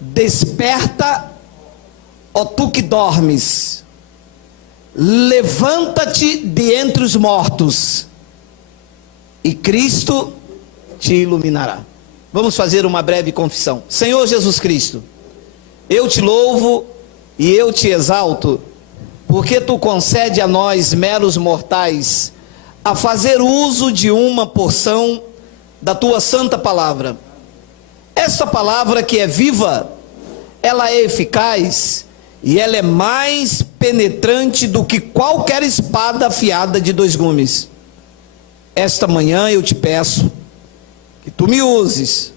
Desperta, ó tu que dormes, levanta-te de entre os mortos, e Cristo te iluminará. Vamos fazer uma breve confissão. Senhor Jesus Cristo, eu te louvo e eu te exalto, porque tu concede a nós, meros mortais, a fazer uso de uma porção da tua santa palavra. Esta palavra que é viva, ela é eficaz e ela é mais penetrante do que qualquer espada afiada de 2 gumes. Esta manhã eu te peço que tu me uses,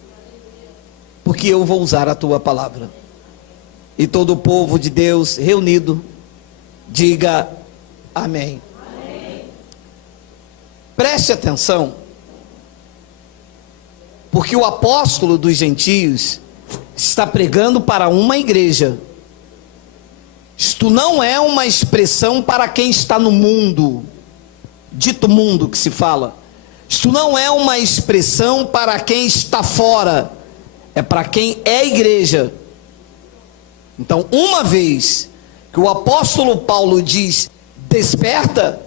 porque eu vou usar a tua palavra. E todo o povo de Deus reunido, diga amém. Amém. Preste atenção, porque o apóstolo dos gentios está pregando para uma igreja. Isto não é uma expressão para quem está no mundo, dito mundo que se fala. Isto não é uma expressão para quem está fora, é para quem é igreja. Então, uma vez que o apóstolo Paulo diz desperta,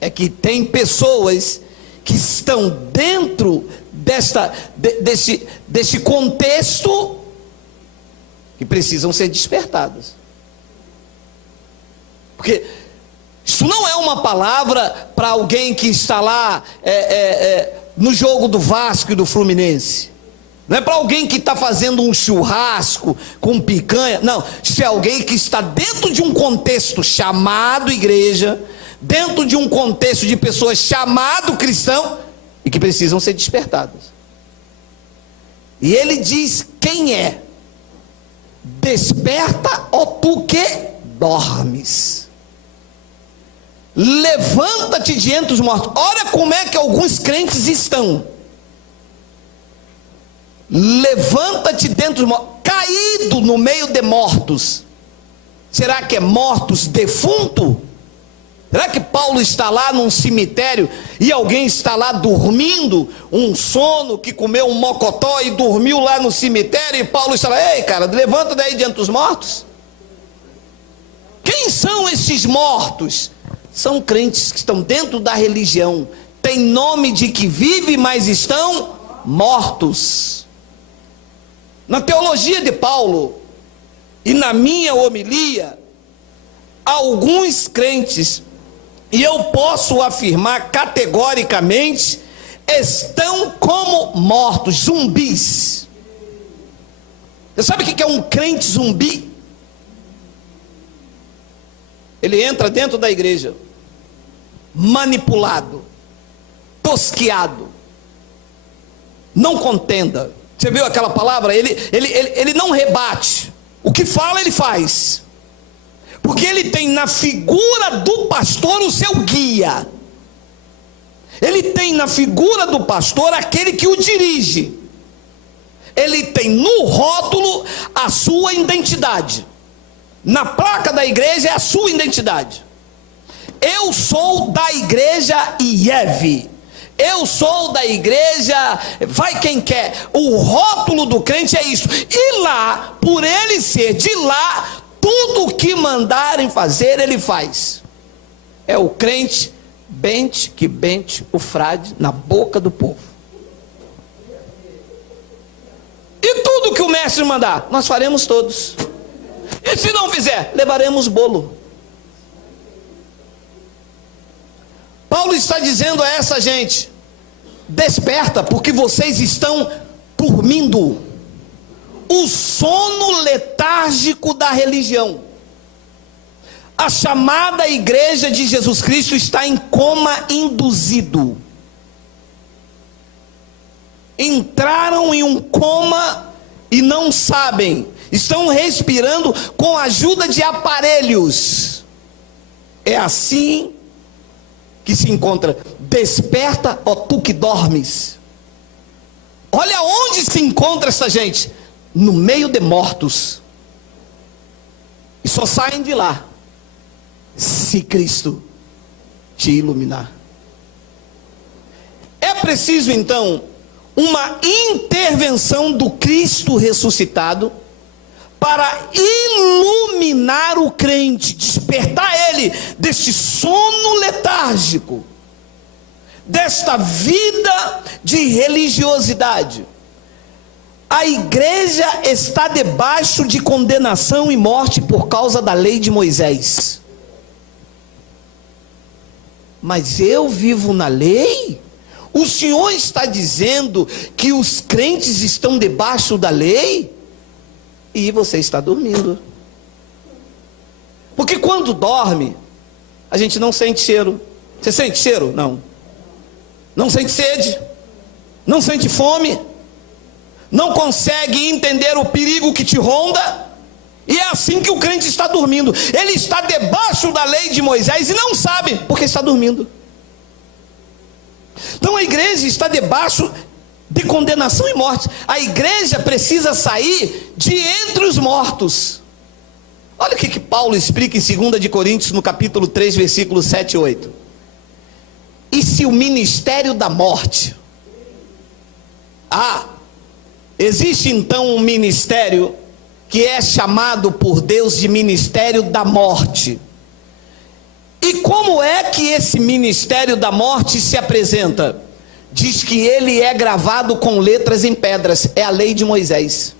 é que tem pessoas que estão dentro desse contexto que precisam ser despertadas. Porque isso não é uma palavra para alguém que está lá no jogo do Vasco e do Fluminense. Não é para alguém que está fazendo um churrasco com picanha. Não, isso é alguém que está dentro de um contexto chamado igreja, dentro de um contexto de pessoas chamado cristão, e que precisam ser despertadas. E ele diz quem é: desperta, ó tu que dormes, levanta-te de entre os mortos. Olha como é que alguns crentes estão: levanta-te dentre os mortos, caído no meio de mortos. Será que é mortos defunto? Será que Paulo está lá num cemitério e alguém está lá dormindo, um sono, que comeu um mocotó e dormiu lá no cemitério, e Paulo está lá: ei cara, levanta daí diante dos mortos? Quem são esses mortos? São crentes que estão dentro da religião, tem nome de que vive, mas estão mortos. Na teologia de Paulo e na minha homilia, alguns crentes, e eu posso afirmar categoricamente, estão como mortos, zumbis. Você sabe o que é um crente zumbi? Ele entra dentro da igreja, manipulado, tosqueado, não contenda. Você viu aquela palavra? Ele não rebate. O que fala, ele faz. Porque ele tem na figura do pastor o seu guia. Ele tem na figura do pastor aquele que o dirige. Ele tem no rótulo a sua identidade. Na placa da igreja é a sua identidade. Eu sou da igreja IEV. Eu sou da igreja, vai quem quer. O rótulo do crente é isso. E lá, por ele ser de lá, tudo o que mandarem fazer, ele faz. É o crente bente que bente o frade na boca do povo. E tudo que o mestre mandar, nós faremos todos. E se não fizer, levaremos bolo. Paulo está dizendo a essa gente: desperta, porque vocês estão dormindo. O sono letárgico da religião. A chamada igreja de Jesus Cristo está em coma induzido. Entraram em um coma e não sabem. Estão respirando com a ajuda de aparelhos. É assim que se encontra. Desperta, ó tu que dormes. Olha onde se encontra essa gente: no meio de mortos. E só saem de lá se Cristo te iluminar. É preciso então uma intervenção do Cristo ressuscitado para iluminar o crente, despertar ele deste sono letárgico, desta vida de religiosidade. A igreja está debaixo de condenação e morte por causa da lei de Moisés. Mas eu vivo na lei? O Senhor está dizendo que os crentes estão debaixo da lei? E você está dormindo. Porque quando dorme, a gente não sente cheiro. Você sente cheiro? Não. Não sente sede? Não sente fome? Não consegue entender o perigo que te ronda? E é assim que o crente está dormindo. Ele está debaixo da lei de Moisés e não sabe, porque está dormindo. Então a igreja está debaixo de condenação e morte. A igreja precisa sair de entre os mortos. Olha o que Paulo explica em 2 de Coríntios, no capítulo 3, versículos 7 e 8. E se o ministério da morte... existe então um ministério que é chamado por Deus de ministério da morte. E como é que esse ministério da morte se apresenta? Diz que ele é gravado com letras em pedras, é a lei de Moisés.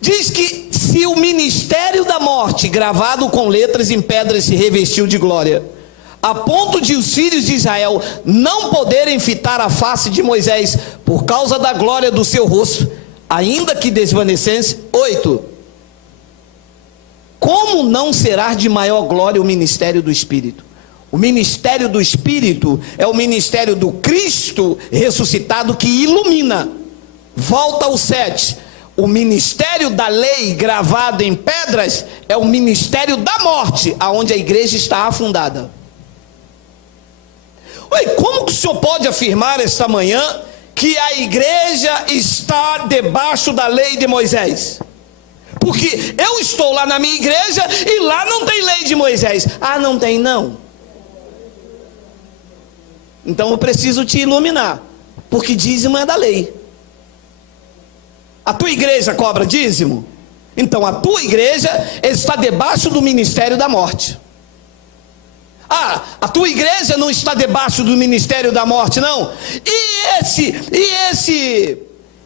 Diz que se o ministério da morte, gravado com letras em pedras, se revestiu de glória, a ponto de os filhos de Israel não poderem fitar a face de Moisés, por causa da glória do seu rosto, ainda que desvanecesse. 8. Como não será de maior glória o ministério do Espírito? O ministério do Espírito é o ministério do Cristo ressuscitado que ilumina. Volta ao 7. O ministério da lei gravado em pedras é o ministério da morte, aonde a igreja está afundada. Como que o senhor pode afirmar esta manhã que a igreja está debaixo da lei de Moisés? Porque eu estou lá na minha igreja e lá não tem lei de Moisés. Não tem não. Então eu preciso te iluminar, porque dízimo é da lei. A tua igreja cobra dízimo? Então a tua igreja está debaixo do ministério da morte. A tua igreja não está debaixo do ministério da morte, não?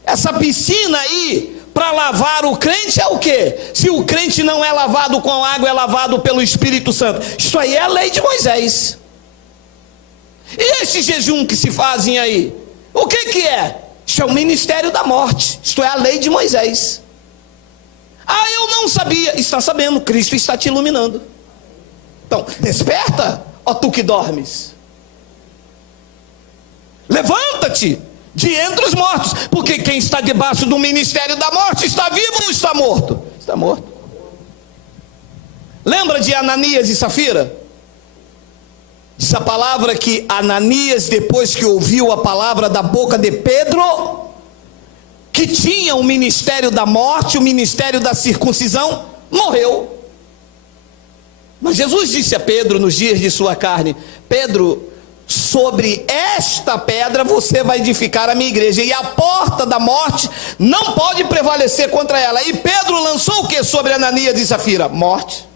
Essa piscina aí para lavar o crente é o quê? Se o crente não é lavado com água, é lavado pelo Espírito Santo. Isto aí é a lei de Moisés. E esse jejum que se fazem aí, o que é? Isto é o ministério da morte. Isto é a lei de Moisés. Eu não sabia. Está sabendo, Cristo está te iluminando. Então, desperta, ó tu que dormes. Levanta-te de entre os mortos, porque quem está debaixo do ministério da morte está vivo ou está morto? Está morto. Lembra de Ananias e Safira? Diz a palavra que Ananias, depois que ouviu a palavra da boca de Pedro, que tinha o ministério da morte, o ministério da circuncisão, morreu. Mas Jesus disse a Pedro nos dias de sua carne: Pedro, sobre esta pedra você vai edificar a minha igreja, e a porta da morte não pode prevalecer contra ela. E Pedro lançou o que sobre Ananias e Safira? Morte.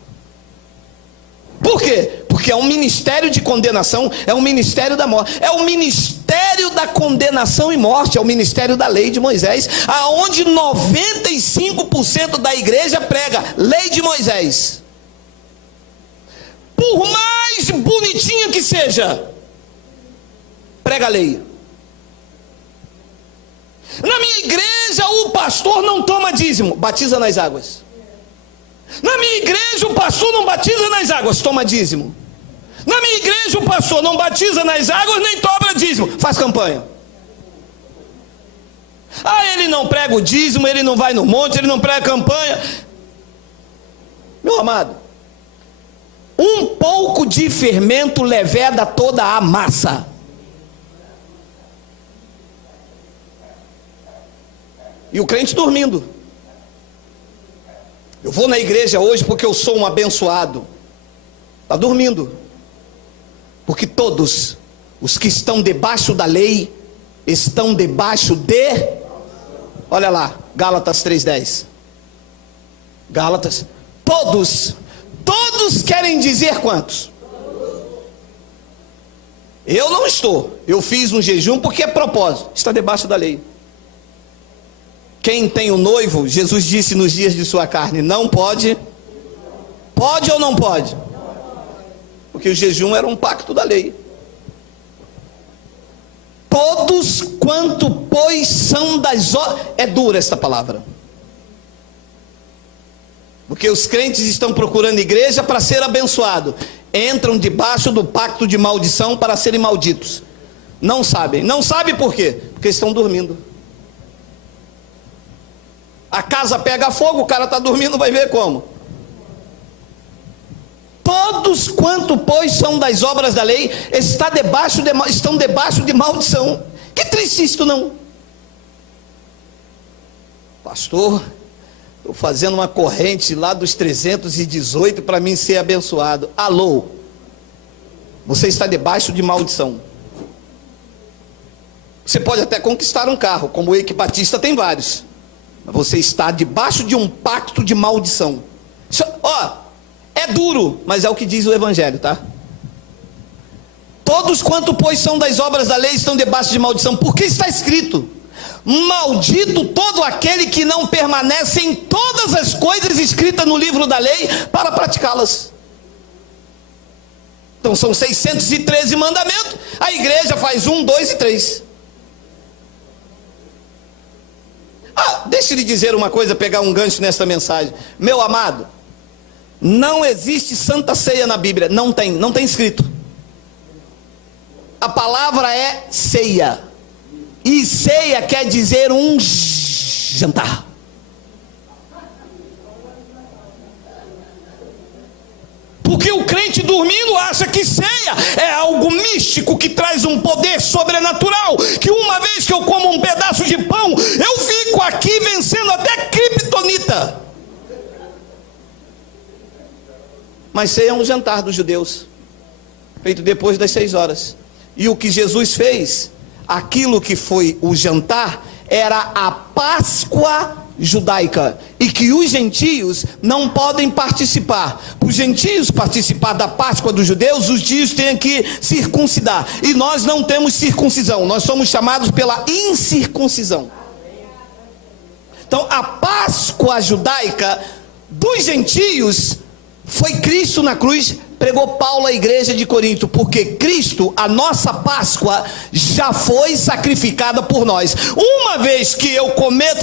Por quê? Porque é um ministério de condenação, é um ministério da morte, é o ministério da condenação e morte, é o ministério da lei de Moisés, aonde 95% da igreja prega lei de Moisés. Por mais bonitinha que seja, prega a lei. Na minha igreja o pastor não toma dízimo, batiza nas águas. Na minha igreja o pastor não batiza nas águas, toma dízimo. Na minha igreja o pastor não batiza nas águas, nem toma dízimo, faz campanha. Ele não prega o dízimo, ele não vai no monte, ele não prega campanha. Meu amado, um pouco de fermento leveda toda a massa. E o crente dormindo. Eu vou na igreja hoje porque eu sou um abençoado. Está dormindo. Porque todos os que estão debaixo da lei estão debaixo de... Olha lá, Gálatas 3:10. Gálatas. Todos querem dizer quantos? Eu não estou. Eu fiz um jejum porque é propósito. Está debaixo da lei. Quem tem o noivo, Jesus disse nos dias de sua carne, não pode. Pode ou não pode? Porque o jejum era um pacto da lei. Todos quanto, pois, são das obras. É dura esta palavra. Porque os crentes estão procurando igreja para ser abençoado. Entram debaixo do pacto de maldição para serem malditos. Não sabem. Não sabem por quê? Porque estão dormindo. A casa pega fogo, o cara está dormindo, vai ver como. Todos quanto, pois, são das obras da lei, estão debaixo de maldição. Que triste isto, não? Pastor, estou fazendo uma corrente lá dos 318 para mim ser abençoado. Alô? Você está debaixo de maldição. Você pode até conquistar um carro, como o Eike Batista tem vários. Mas você está debaixo de um pacto de maldição. É duro, mas é o que diz o Evangelho, tá? Todos quanto, pois, são das obras da lei estão debaixo de maldição. Porque está escrito: maldito todo aquele que não permanece em todas as coisas escritas no livro da lei para praticá-las. Então são 613 mandamentos. A igreja faz 1, 2 e 3. Deixa eu lhe dizer uma coisa, pegar um gancho nesta mensagem. Meu amado, não existe santa ceia na Bíblia. Não tem escrito. A palavra é ceia. E ceia quer dizer um jantar. Porque o crente dormindo acha que ceia é algo místico, que traz um poder sobrenatural, que uma vez que eu como um pedaço de pão, eu fico aqui vencendo até criptonita. Mas ceia é um jantar dos judeus, feito depois das 6 horas. E o que Jesus fez, aquilo que foi o jantar, era a Páscoa judaica, e que os gentios não podem participar. Para os gentios participar da Páscoa dos judeus, os gentios têm que circuncidar, e nós não temos circuncisão, nós somos chamados pela incircuncisão. Então a Páscoa judaica dos gentios foi Cristo na cruz. Pregou Paulo à igreja de Corinto, porque Cristo, a nossa Páscoa, já foi sacrificada por nós. Uma vez que eu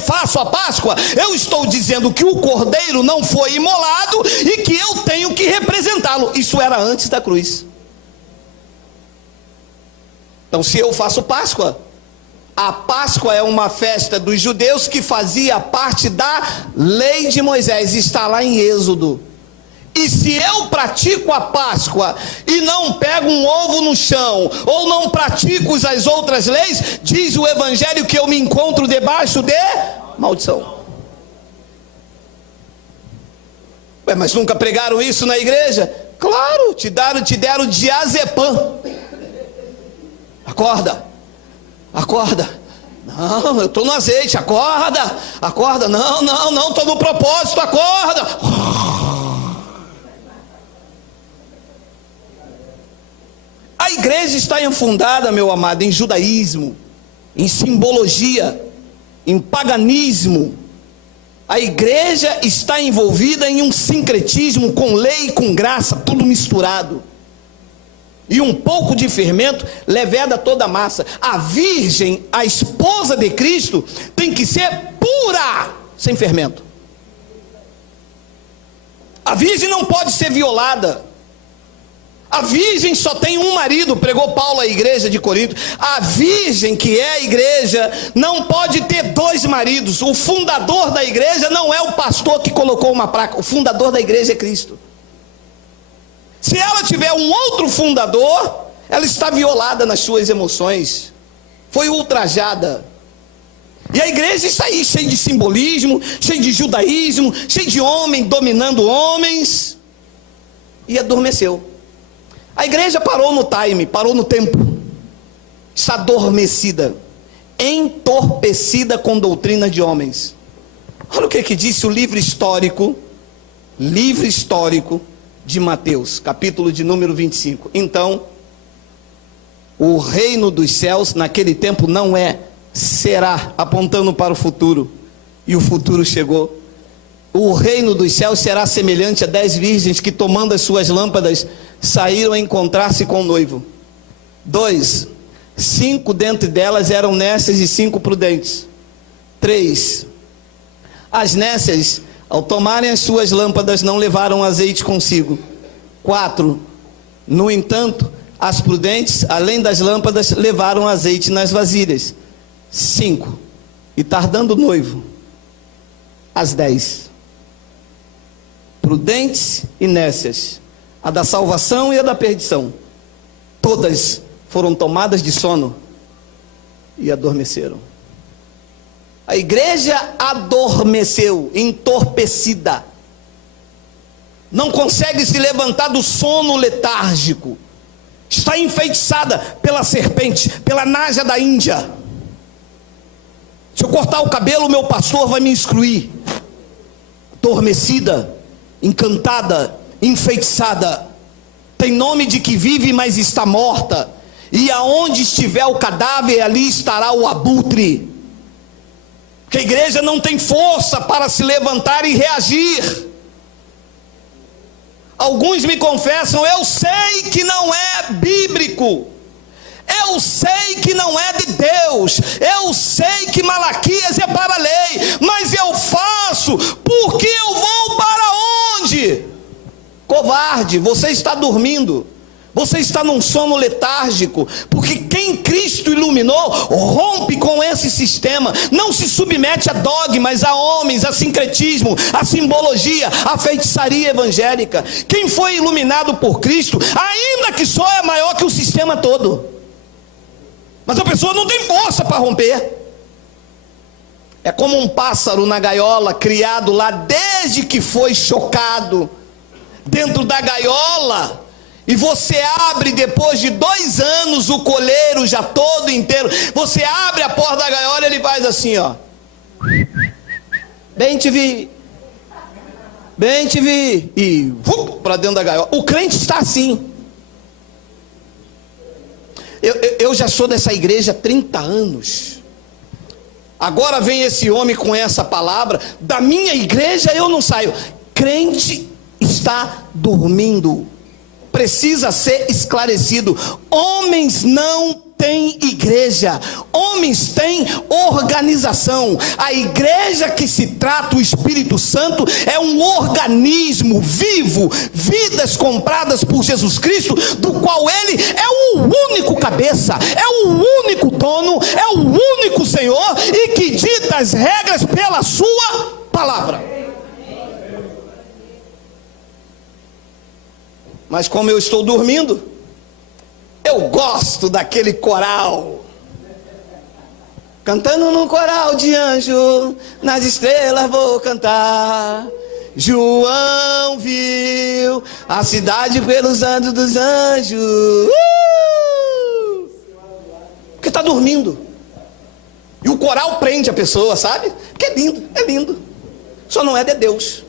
faço a Páscoa, eu estou dizendo que o cordeiro não foi imolado e que eu tenho que representá-lo. Isso era antes da cruz. Então, se eu faço Páscoa, a Páscoa é uma festa dos judeus que fazia parte da lei de Moisés, está lá em Êxodo. E se eu pratico a Páscoa e não pego um ovo no chão, ou não pratico as outras leis, diz o Evangelho que eu me encontro debaixo de maldição. Mas nunca pregaram isso na igreja? Claro, te deram diazepam. Acorda. Não, eu estou no azeite. Acorda. Não, estou no propósito. Acorda. A igreja está enfundada, meu amado, em judaísmo, em simbologia, em paganismo. A igreja está envolvida em um sincretismo com lei e com graça, tudo misturado. E um pouco de fermento leveda toda a massa. A virgem, a esposa de Cristo, tem que ser pura, sem fermento. A virgem não pode ser violada. A virgem só tem um marido, pregou Paulo à igreja de Corinto. A virgem, que é a igreja, não pode ter 2 maridos. O fundador da igreja não é o pastor que colocou uma placa. O fundador da igreja é Cristo. Se ela tiver um outro fundador, ela está violada nas suas emoções, foi ultrajada. E a igreja está aí, cheia de simbolismo, cheia de judaísmo, cheia de homem dominando homens, e adormeceu. A igreja parou no time, parou no tempo, está adormecida, entorpecida com doutrina de homens. Olha o que disse o livro histórico Livro histórico de Mateus, capítulo de número 25. Então, o reino dos céus naquele tempo não será, apontando para o futuro, e o futuro chegou. O reino dos céus será semelhante a 10 virgens que, tomando as suas lâmpadas, saíram a encontrar-se com o noivo. 2, 5 dentre delas eram nécias e 5 prudentes. 3, as nécias, ao tomarem as suas lâmpadas, não levaram azeite consigo. 4, no entanto, as prudentes, além das lâmpadas, levaram azeite nas vasilhas. 5, e tardando o noivo, as 10, prudentes e nécias, a da salvação e a da perdição, todas foram tomadas de sono e adormeceram. A igreja adormeceu, entorpecida, não consegue se levantar do sono letárgico, está enfeitiçada pela serpente, pela naja da Índia. Se eu cortar o cabelo, meu pastor vai me instruir. Adormecida, encantada, enfeitiçada, tem nome de que vive, mas está morta, e aonde estiver o cadáver, ali estará o abutre. Porque a igreja não tem força para se levantar e reagir. Alguns me confessam: eu sei que não é bíblico, eu sei que não é de Deus, eu sei que Malaquias é para a lei, mas eu faço porque eu vou para onde? Covarde, você está dormindo, você está num sono letárgico, porque quem Cristo iluminou rompe com esse sistema, não se submete a dogmas, a homens, a sincretismo, a simbologia, a feitiçaria evangélica. Quem foi iluminado por Cristo, ainda que só é maior que o sistema todo, mas a pessoa não tem força para romper. É como um pássaro na gaiola, criado lá desde que foi chocado dentro da gaiola, e você abre depois de 2 anos o colheiro já todo inteiro, você abre a porta da gaiola e ele faz assim, ó, bem te vi, e para dentro da gaiola. O crente está assim. Eu já sou dessa igreja há 30 anos. Agora vem esse homem com essa palavra. Da minha igreja eu não saio. Crente está dormindo. Precisa ser esclarecido. Homens não têm igreja. Homens têm organização. A igreja que se trata o Espírito Santo é um organismo vivo, vidas compradas por Jesus Cristo, do qual ele é o único cabeça, é o único dono, é o único Senhor, e que dita as regras pela sua palavra. Mas como eu estou dormindo, eu gosto daquele coral, cantando num coral de anjo, nas estrelas vou cantar. João viu a cidade pelos anjos dos anjos, porque está dormindo. E o coral prende a pessoa, sabe? Porque é lindo, só não é de Deus.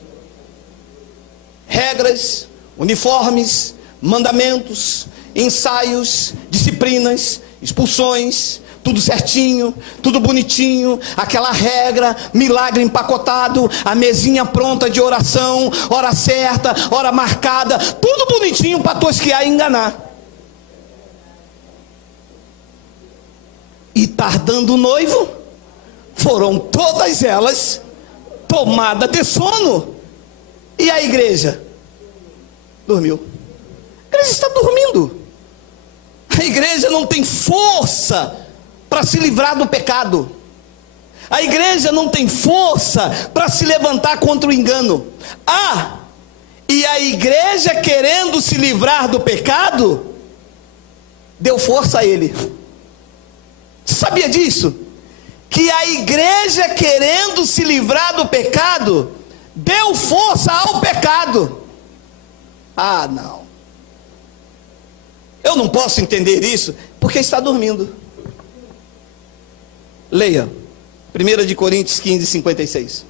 Regras, uniformes, mandamentos, ensaios, disciplinas, expulsões, tudo certinho, tudo bonitinho, aquela regra, milagre empacotado, a mesinha pronta de oração, hora certa, hora marcada, tudo bonitinho para tosquear e enganar. E tardando o noivo, foram todas elas tomadas de sono. E a igreja dormiu. A igreja está dormindo. A igreja não tem força para se livrar do pecado. A igreja não tem força para se levantar contra o engano. E a igreja, querendo se livrar do pecado, deu força a ele. Você sabia disso? Que a igreja, querendo se livrar do pecado, deu força ao pecado. Não, eu não posso entender isso, porque está dormindo. Leia 1 Coríntios 15, 56.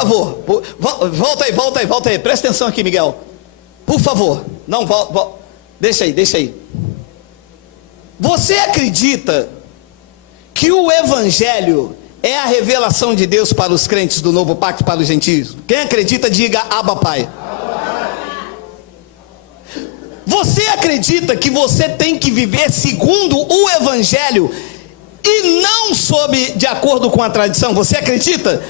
favor, volta aí, presta atenção aqui, Miguel. Por favor, não, deixa aí. Você acredita que o Evangelho é a revelação de Deus para os crentes do novo pacto, para os gentios? Quem acredita, diga Abba Pai. Você acredita que você tem que viver segundo o Evangelho e não de acordo com a tradição? Você acredita?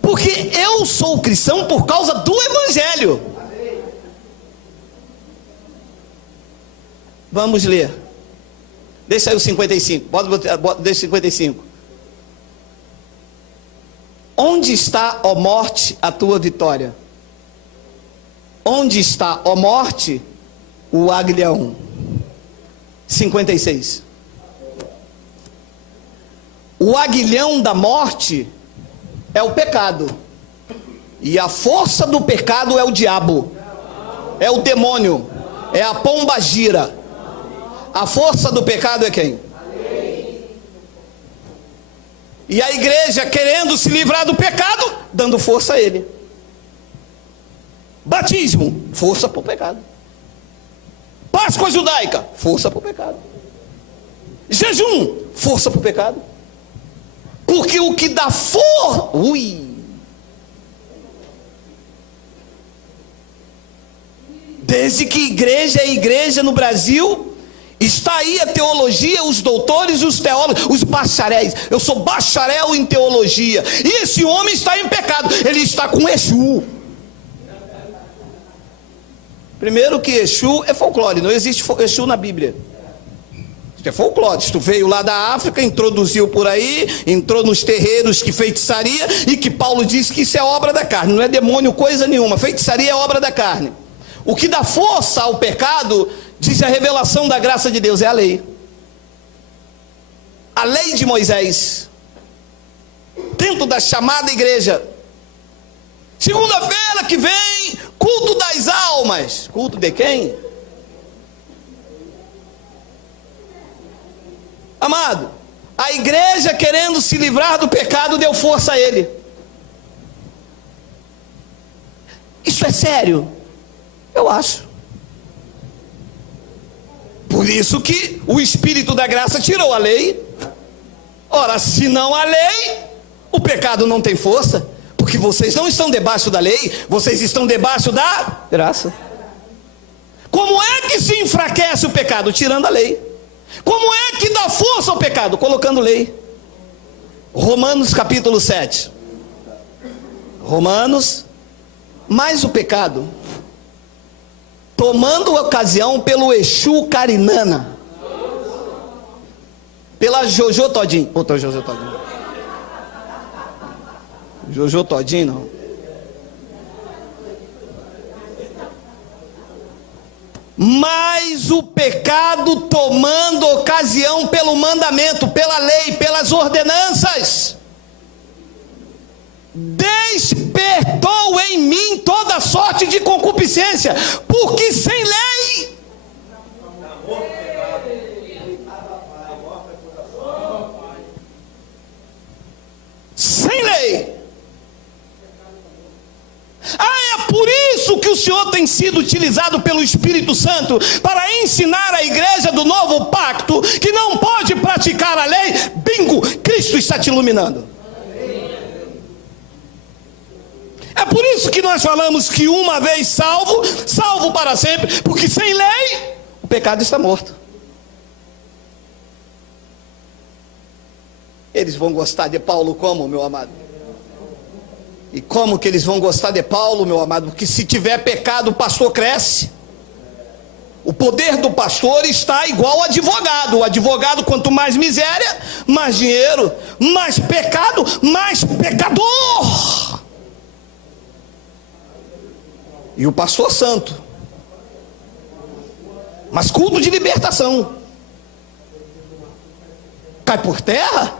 Porque eu sou cristão por causa do Evangelho. Vamos ler. Deixa aí o 55. Deixa 55. Onde está, ó morte, a tua vitória? Onde está, ó morte, o aguilhão? 56. O aguilhão da morte é o pecado. E a força do pecado é o diabo. É o demônio. É a pomba gira. A força do pecado é quem? E a igreja, querendo se livrar do pecado, dando força a ele. Batismo, força para o pecado. Páscoa judaica, força para o pecado. Jejum, força para o pecado. Porque o que dá força... Desde que igreja é igreja no Brasil, está aí a teologia, os doutores, os teólogos, os bacharéis. Eu sou bacharel em teologia. E esse homem está em pecado. Ele está com Exu. Primeiro que Exu é folclore. Não existe Exu na Bíblia. Isso é folclore. Isso veio lá da África, introduziu por aí, entrou nos terreiros que feitiçaria, e que Paulo diz que isso é obra da carne. Não é demônio coisa nenhuma. Feitiçaria é obra da carne. O que dá força ao pecado, diz a revelação da graça de Deus, é a lei. A lei de Moisés. Dentro da chamada igreja. Segunda-feira que vem, culto das almas. Culto de quem? Amado, a igreja, querendo se livrar do pecado, deu força a ele. Isso é sério? Eu acho. Por isso que o Espírito da graça tirou a lei. Ora, se não há lei, o pecado não tem força. Porque vocês não estão debaixo da lei, vocês estão debaixo da graça. Como é que se enfraquece o pecado? Tirando a lei. Como é que dá força ao pecado? Colocando lei. Romanos capítulo 7. Romanos, mais o pecado, tomando ocasião pelo Exu Carinana, pela Jojo Todinho. Outra Jojo Todinho. Jojo Todinho não. Mas o pecado, tomando ocasião pelo mandamento, pela lei, pelas ordenanças, despertou em mim toda sorte de concupiscência, porque sem lei é por isso que o Senhor tem sido utilizado pelo Espírito Santo para ensinar a igreja do novo pacto que não pode praticar a lei. Bingo, Cristo está te iluminando. É por isso que nós falamos que uma vez salvo, salvo para sempre, porque sem lei, o pecado está morto. Eles vão gostar de Paulo como, meu amado? E como que eles vão gostar de Paulo, meu amado? Porque se tiver pecado, o pastor cresce. O poder do pastor está igual ao advogado. O advogado, quanto mais miséria, mais dinheiro. Mais pecado, mais pecador. E o pastor santo. Mas culto de libertação cai por terra.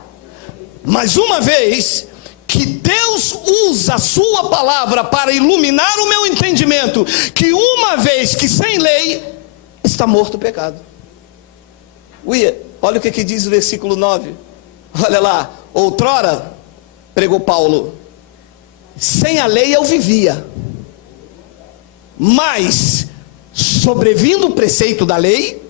Mas uma vez que Deus usa a sua palavra para iluminar o meu entendimento, que uma vez que sem lei, está morto o pecado. Olha o que diz o versículo 9. Olha lá. Outrora, pregou Paulo, sem a lei eu vivia, mas sobrevindo o preceito da lei,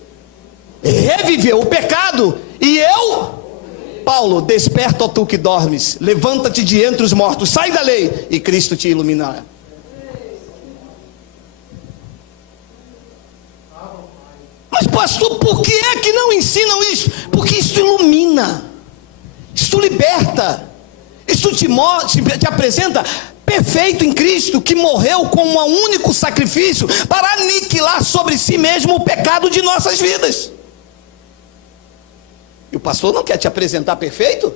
reviveu o pecado, e eu, Paulo, desperta, ó tu que dormes, levanta-te de entre os mortos, sai da lei, e Cristo te iluminará. Mas pastor, por que é que não ensinam isso? Porque isso ilumina, isso liberta, isso te apresenta perfeito em Cristo, que morreu como um único sacrifício para aniquilar sobre si mesmo o pecado de nossas vidas. E o pastor não quer te apresentar perfeito?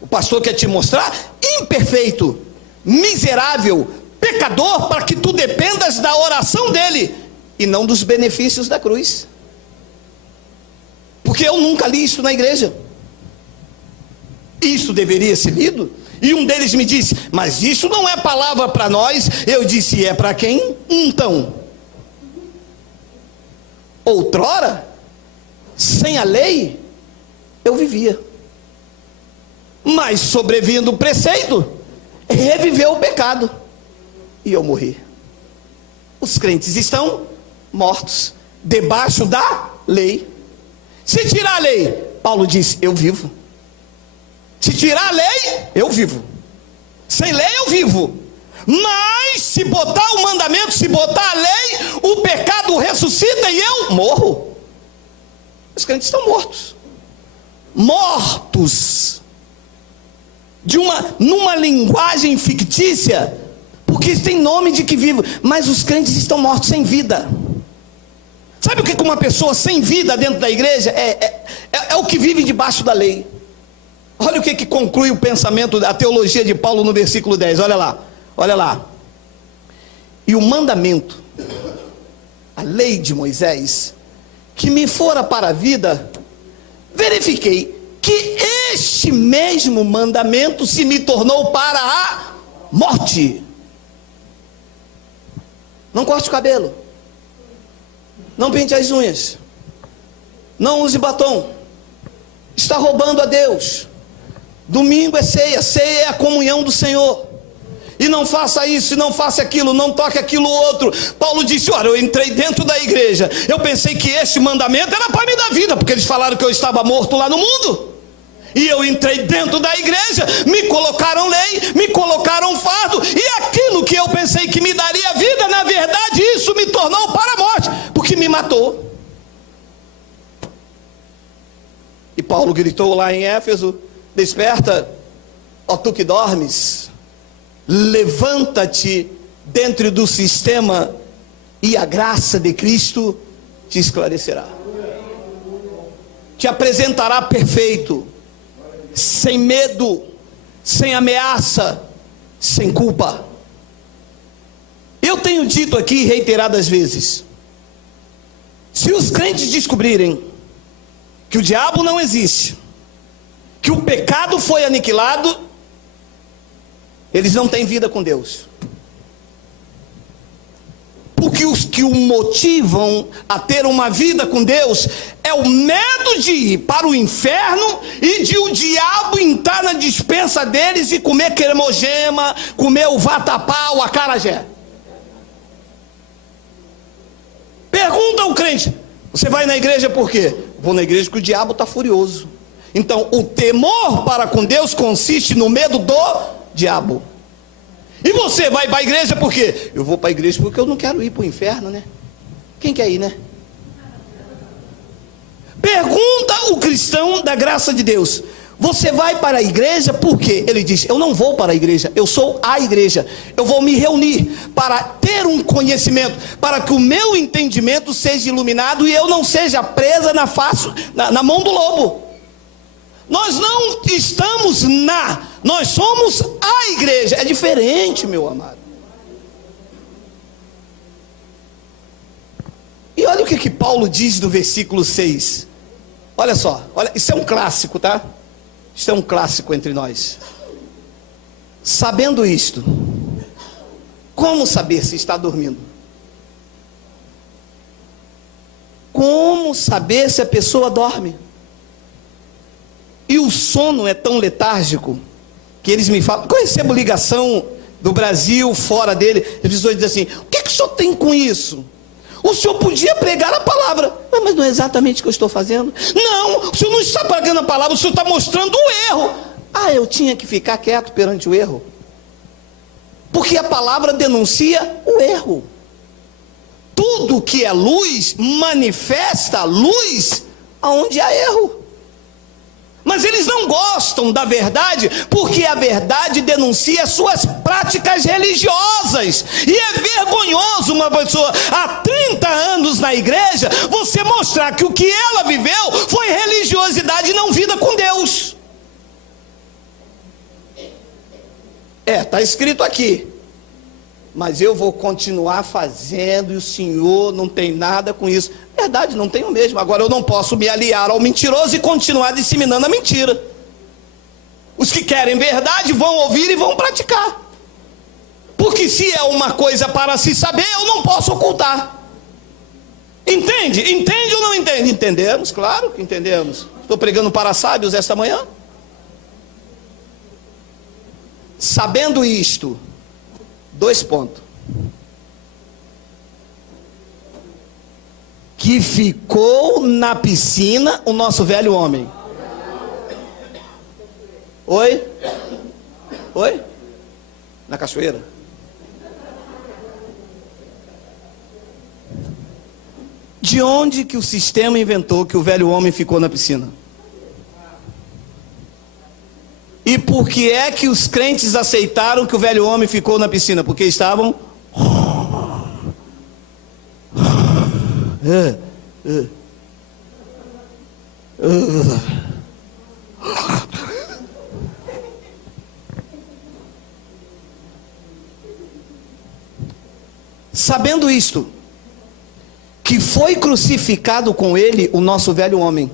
O pastor quer te mostrar imperfeito, miserável, pecador, para que tu dependas da oração dele e não dos benefícios da cruz. Porque eu nunca li isso na igreja. Isso deveria ser lido. E um deles me disse: mas isso não é palavra para nós. Eu disse: é para quem? Então, outrora, sem a lei, eu vivia, mas sobrevindo o preceito, reviveu o pecado, e eu morri. Os crentes estão mortos, debaixo da lei. Se tirar a lei, Paulo disse: eu vivo. Se tirar a lei, eu vivo. Sem lei eu vivo. Mas se botar o mandamento, se botar a lei, o pecado ressuscita e eu morro. Os crentes estão mortos. Mortos. Numa linguagem fictícia, porque tem nome de que vive, mas os crentes estão mortos, sem vida. Sabe o que uma pessoa sem vida dentro da igreja é o que vive debaixo da lei. Olha o que conclui o pensamento, a teologia de Paulo no versículo 10, olha lá. E o mandamento, a lei de Moisés, que me fora para a vida, verifiquei que este mesmo mandamento se me tornou para a morte. Não corte o cabelo, não pinte as unhas, não use batom, está roubando a Deus. Domingo é ceia, ceia é a comunhão do Senhor, e não faça isso, e não faça aquilo, não toque aquilo outro. Paulo disse: olha, eu entrei dentro da igreja, eu pensei que este mandamento era para me dar vida, porque eles falaram que eu estava morto lá no mundo, e eu entrei dentro da igreja, me colocaram lei, me colocaram fardo, e aquilo que eu pensei que me daria vida, na verdade isso me tornou para a morte, porque me matou. E Paulo gritou lá em Éfeso: desperta, ó tu que dormes, levanta-te dentro do sistema, e a graça de Cristo te esclarecerá, te apresentará perfeito, sem medo, sem ameaça, sem culpa. Eu tenho dito aqui reiteradas vezes: se os crentes descobrirem que o diabo não existe, que o pecado foi aniquilado, eles não têm vida com Deus. Porque os que o motivam a ter uma vida com Deus é o medo de ir para o inferno e de o diabo entrar na despensa deles e comer cremogema, comer o vatapá, o acarajé. Pergunta ao crente: você vai na igreja por quê? Vou na igreja porque o diabo está furioso. Então o temor para com Deus consiste no medo do diabo. E você vai para a igreja por quê? Eu vou para a igreja porque eu não quero ir para o inferno, né? Quem quer ir, né? Pergunta o cristão da graça de Deus: você vai para a igreja por quê? Ele diz: eu não vou para a igreja, eu sou a igreja. Eu vou me reunir para ter um conhecimento, para que o meu entendimento seja iluminado e eu não seja presa na mão do lobo. Nós não estamos nós somos a igreja. É diferente, meu amado. E olha o que Paulo diz no versículo 6. Olha só, olha, isso é um clássico, tá? Isso é um clássico entre nós. Sabendo isto, como saber se está dormindo? Como saber se a pessoa dorme? E o sono é tão letárgico que eles me falam, eu recebo ligação do Brasil, fora dele, as pessoas dizem assim: o que o senhor tem com isso? O senhor podia pregar a palavra. Mas não é exatamente o que eu estou fazendo. Não, o senhor não está pregando a palavra, o senhor está mostrando o erro. Eu tinha que ficar quieto perante o erro? Porque a palavra denuncia o erro. Tudo que é luz manifesta luz aonde há erro. Mas eles não gostam da verdade, porque a verdade denuncia suas práticas religiosas. E é vergonhoso uma pessoa há 30 anos na igreja, você mostrar que o que ela viveu foi religiosidade e não vida com Deus. Está escrito aqui, mas eu vou continuar fazendo e o senhor não tem nada com isso. Verdade, não tenho mesmo. Agora eu não posso me aliar ao mentiroso e continuar disseminando a mentira. Os que querem verdade vão ouvir e vão praticar. Porque se é uma coisa para se saber, eu não posso ocultar. Entende? Entende ou não entende? Entendemos, claro que entendemos. Estou pregando para sábios esta manhã. Sabendo isto, 2 pontos. Que ficou na piscina o nosso velho homem. Oi? Oi? Na cachoeira? De onde que o sistema inventou que o velho homem ficou na piscina? E por que é que os crentes aceitaram que o velho homem ficou na piscina? Porque estavam... Sabendo isto, que foi crucificado com ele o nosso velho homem.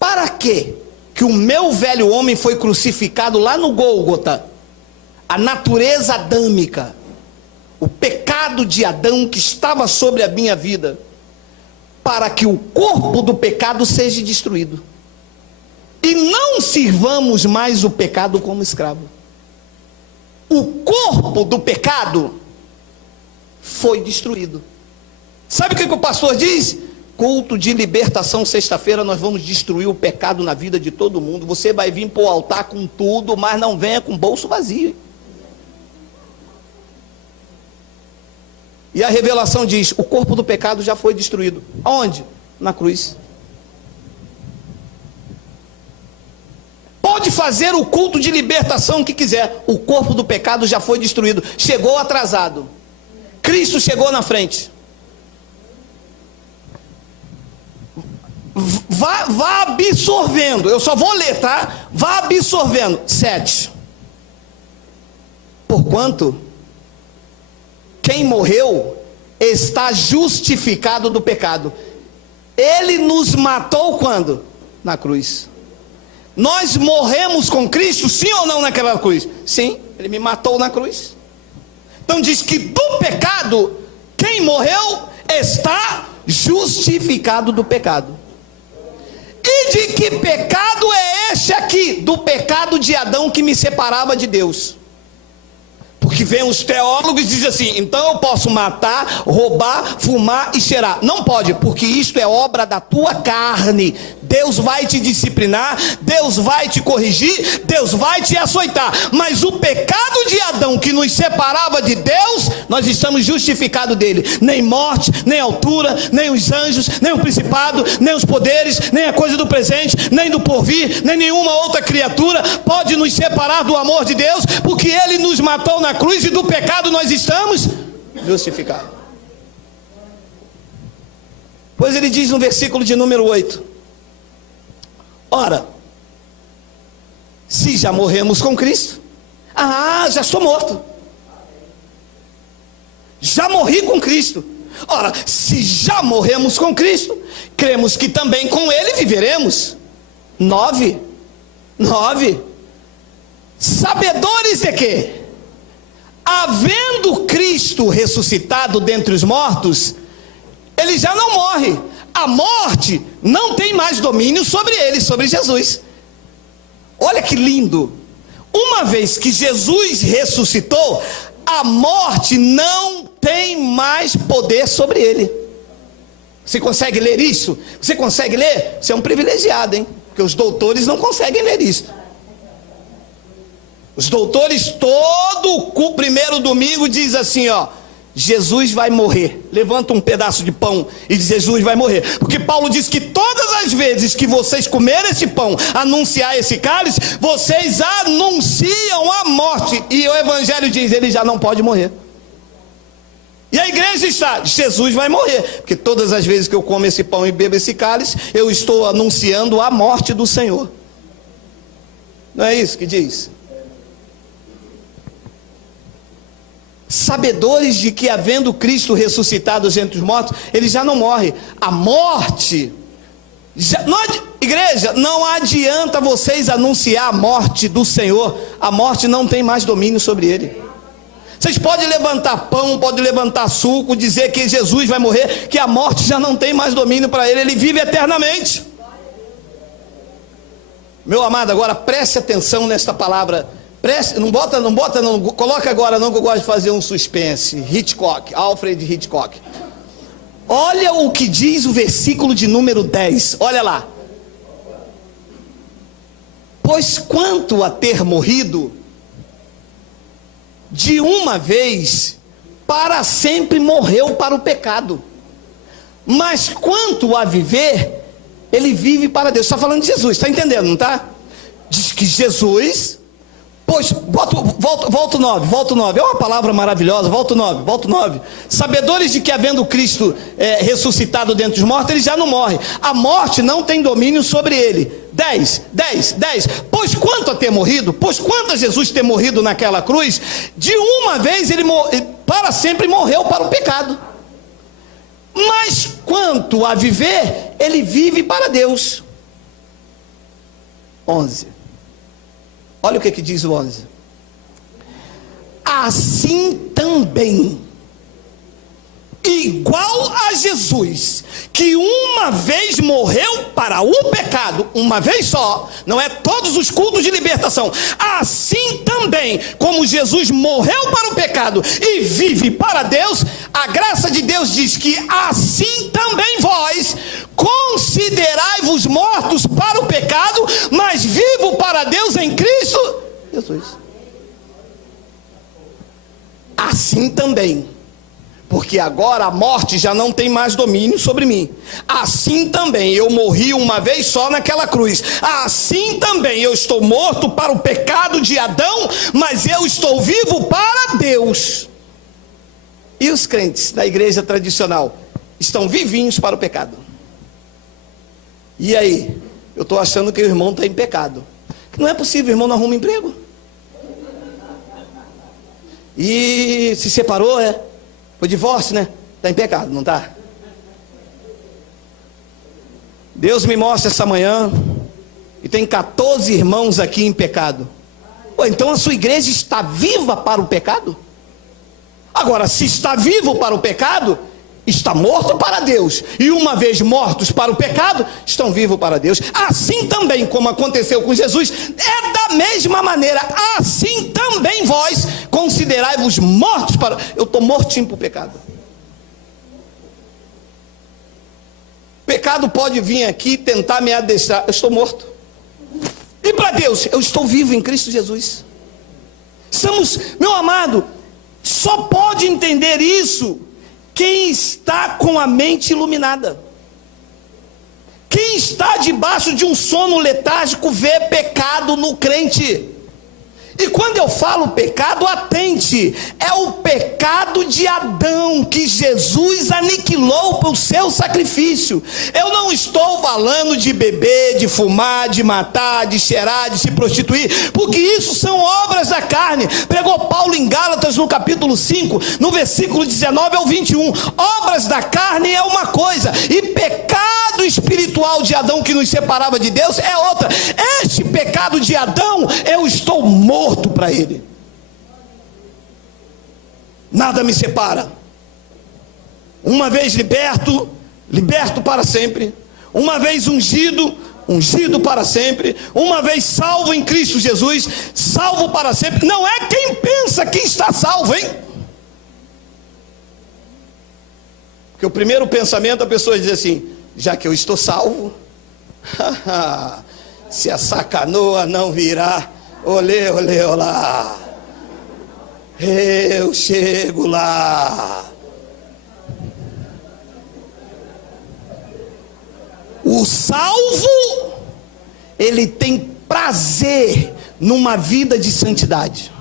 Para quê? Que o meu velho homem foi crucificado lá no Gólgota, a natureza adâmica, o pecado de Adão que estava sobre a minha vida, para que o corpo do pecado seja destruído, e não sirvamos mais o pecado como escravo. O corpo do pecado foi destruído. Sabe o que o pastor diz? Culto de libertação, sexta-feira nós vamos destruir o pecado na vida de todo mundo. Você vai vir para o altar com tudo, mas não venha com o bolso vazio. E a revelação diz: o corpo do pecado já foi destruído. Aonde? Na cruz. Pode fazer o culto de libertação que quiser, o corpo do pecado já foi destruído. Chegou atrasado. Cristo chegou na frente. Vá absorvendo. Eu só vou ler, tá? Vá absorvendo. 7. Porquanto quem morreu está justificado do pecado. Ele nos matou quando? Na cruz. Nós morremos com Cristo, sim ou não, naquela cruz? Sim, ele me matou na cruz. Então diz que do pecado, quem morreu está justificado do pecado. E de que pecado é este aqui? Do pecado de Adão que me separava de Deus. Porque vem os teólogos e dizem assim: então eu posso matar, roubar, fumar e cheirar. Não pode, porque isto é obra da tua carne. Deus vai te disciplinar, Deus vai te corrigir, Deus vai te açoitar. Mas o pecado de Adão que nos separava de Deus, nós estamos justificados dele. Nem morte, nem altura, nem os anjos, nem o principado, nem os poderes, nem a coisa do presente, nem do porvir, nem nenhuma outra criatura pode nos separar do amor de Deus, porque ele nos matou na cruz e do pecado nós estamos justificados. Pois ele diz no versículo de número 8: ora, se já morremos com Cristo, já estou morto, já morri com Cristo. Ora, se já morremos com Cristo, cremos que também com ele viveremos. 9. Sabedores de quê? Havendo Cristo ressuscitado dentre os mortos, ele já não morre. A morte não tem mais domínio sobre ele, sobre Jesus. Olha que lindo. Uma vez que Jesus ressuscitou, a morte não tem mais poder sobre ele. Você consegue ler isso? Você consegue ler? Você é um privilegiado, hein? Porque os doutores não conseguem ler isso. Os doutores todo o primeiro domingo diz assim, ó: Jesus vai morrer. Levanta um pedaço de pão e diz: Jesus vai morrer. Porque Paulo diz que todas as vezes que vocês comerem esse pão, anunciar esse cálice, vocês anunciam a morte. E o evangelho diz: ele já não pode morrer. E a igreja está: Jesus vai morrer. Porque todas as vezes que eu como esse pão e bebo esse cálice, eu estou anunciando a morte do Senhor. Não é isso que diz? Sabedores de que, havendo Cristo ressuscitado entre os mortos, ele já não morre. A morte, igreja, não adianta vocês anunciar a morte do Senhor. A morte não tem mais domínio sobre ele. Vocês podem levantar pão, podem levantar suco, dizer que Jesus vai morrer, que a morte já não tem mais domínio para ele. Ele vive eternamente. Meu amado, agora preste atenção nesta palavra. Preste, não, coloca agora não, que eu gosto de fazer um suspense. Hitchcock, Alfred Hitchcock. Olha o que diz o versículo de número 10, olha lá. Pois quanto a ter morrido, de uma vez, para sempre morreu para o pecado. Mas quanto a viver, ele vive para Deus. Está falando de Jesus, está entendendo, não está? Diz que Jesus... Pois, volta o 9, é uma palavra maravilhosa, volta o 9. Sabedores de que, havendo Cristo ressuscitado dentre os mortos, ele já não morre. A morte não tem domínio sobre ele. 10. Pois quanto a ter morrido, pois quanto a Jesus ter morrido naquela cruz, de uma vez ele para sempre morreu para o pecado. Mas quanto a viver, ele vive para Deus. 11. Olha o que diz o 11. Assim também, igual a Jesus, que uma vez morreu para o pecado, uma vez só, não é todos os cultos de libertação, assim também, como Jesus morreu para o pecado e vive para Deus, a graça de Deus diz que assim também vós considerai-vos mortos para o pecado, mas vivo para Deus em Cristo Jesus. Assim também, porque agora a morte já não tem mais domínio sobre mim. Assim também eu morri uma vez só naquela cruz. Assim também eu estou morto para o pecado de Adão, mas eu estou vivo para Deus. E os crentes da igreja tradicional estão vivinhos para o pecado. E aí? Eu estou achando que o irmão está em pecado. Não é possível, o irmão não arruma emprego. E se separou, foi divórcio, né? Está em pecado, não está? Deus me mostra essa manhã e tem 14 irmãos aqui em pecado. Pô, então a sua igreja está viva para o pecado? Agora, se está vivo para o pecado, está morto para Deus. E uma vez mortos para o pecado, estão vivos para Deus. Assim também, como aconteceu com Jesus, é da mesma maneira. Assim também vós considerai-vos mortos para... Eu estou mortinho para o pecado. O pecado pode vir aqui tentar me adestrar. Eu estou morto. E para Deus, eu estou vivo em Cristo Jesus. Estamos, meu amado, só pode entender isso quem está com a mente iluminada. Quem está debaixo de um sono letárgico vê pecado no crente. E quando eu falo pecado, atente, é o pecado de Adão que Jesus aniquilou pelo seu sacrifício. Eu não estou falando de beber, de fumar, de matar, de cheirar, de se prostituir, porque isso são obras da carne. Pregou Paulo em Gálatas no capítulo 5, no versículo 19 ao 21. Obras da carne é uma coisa, e pecado espiritual de Adão que nos separava de Deus é outra. Este pecado de Adão, eu estou morto para ele. Nada me separa. Uma vez liberto, liberto para sempre. Uma vez ungido, ungido para sempre, uma vez salvo em Cristo Jesus, salvo para sempre. Não é quem pensa que está salvo, hein? Porque o primeiro pensamento, a pessoa diz assim: já que eu estou salvo, se essa canoa não virar, olê, olê, olá, eu chego lá. O salvo, ele tem prazer numa vida de santidade.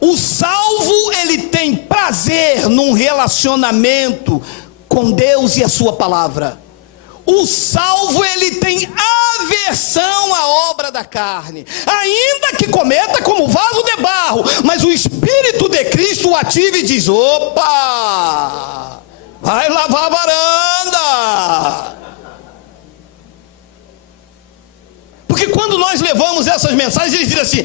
O salvo, ele tem prazer num relacionamento com Deus e a sua palavra. O salvo, ele tem aversão à obra da carne, ainda que cometa como vaso de barro, mas o Espírito de Cristo o ativa e diz: opa, vai lavar a varanda. Porque quando nós levamos essas mensagens, eles dizem assim: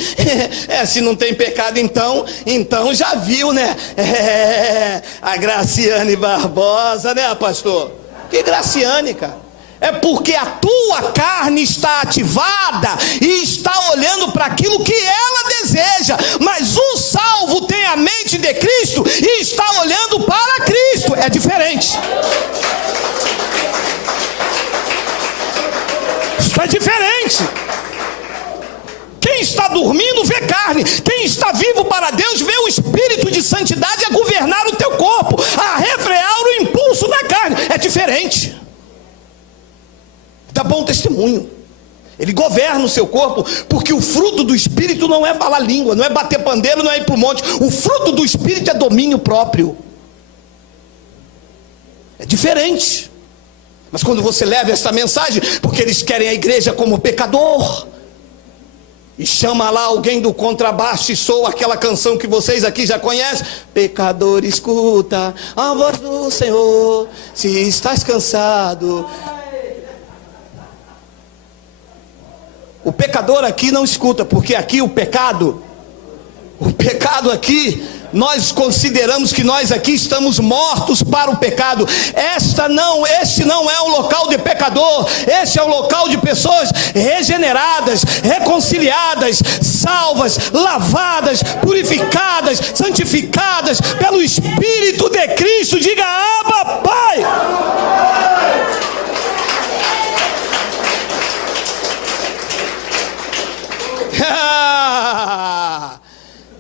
se não tem pecado, então já viu, né? A Graciane Barbosa, né, pastor? Que Graciane, cara? É porque a tua carne está ativada e está olhando para aquilo que ela deseja. Mas o salvo tem a mente de Cristo e está olhando para Cristo. É diferente. Isso é diferente. Quem está dormindo vê carne. Quem está vivo para Deus vê o Espírito de santidade a governar o teu corpo, a refrear o impulso da carne. É diferente. Dá bom testemunho. Ele governa o seu corpo, porque o fruto do Espírito não é falar língua, não é bater pandeiro, não é ir para o monte. O fruto do Espírito é domínio próprio. É diferente. Mas quando você leva esta mensagem, porque eles querem a igreja como pecador, e chama lá alguém do contrabaixo e soa aquela canção que vocês aqui já conhecem: pecador, escuta a voz do Senhor, se estás cansado. O pecador aqui não escuta, porque aqui o pecado aqui, nós consideramos que nós aqui estamos mortos para o pecado. Este não é o local de pecador, este é o local de pessoas regeneradas, reconciliadas, salvas, lavadas, purificadas, santificadas pelo Espírito de Cristo. Diga: Abba, Pai.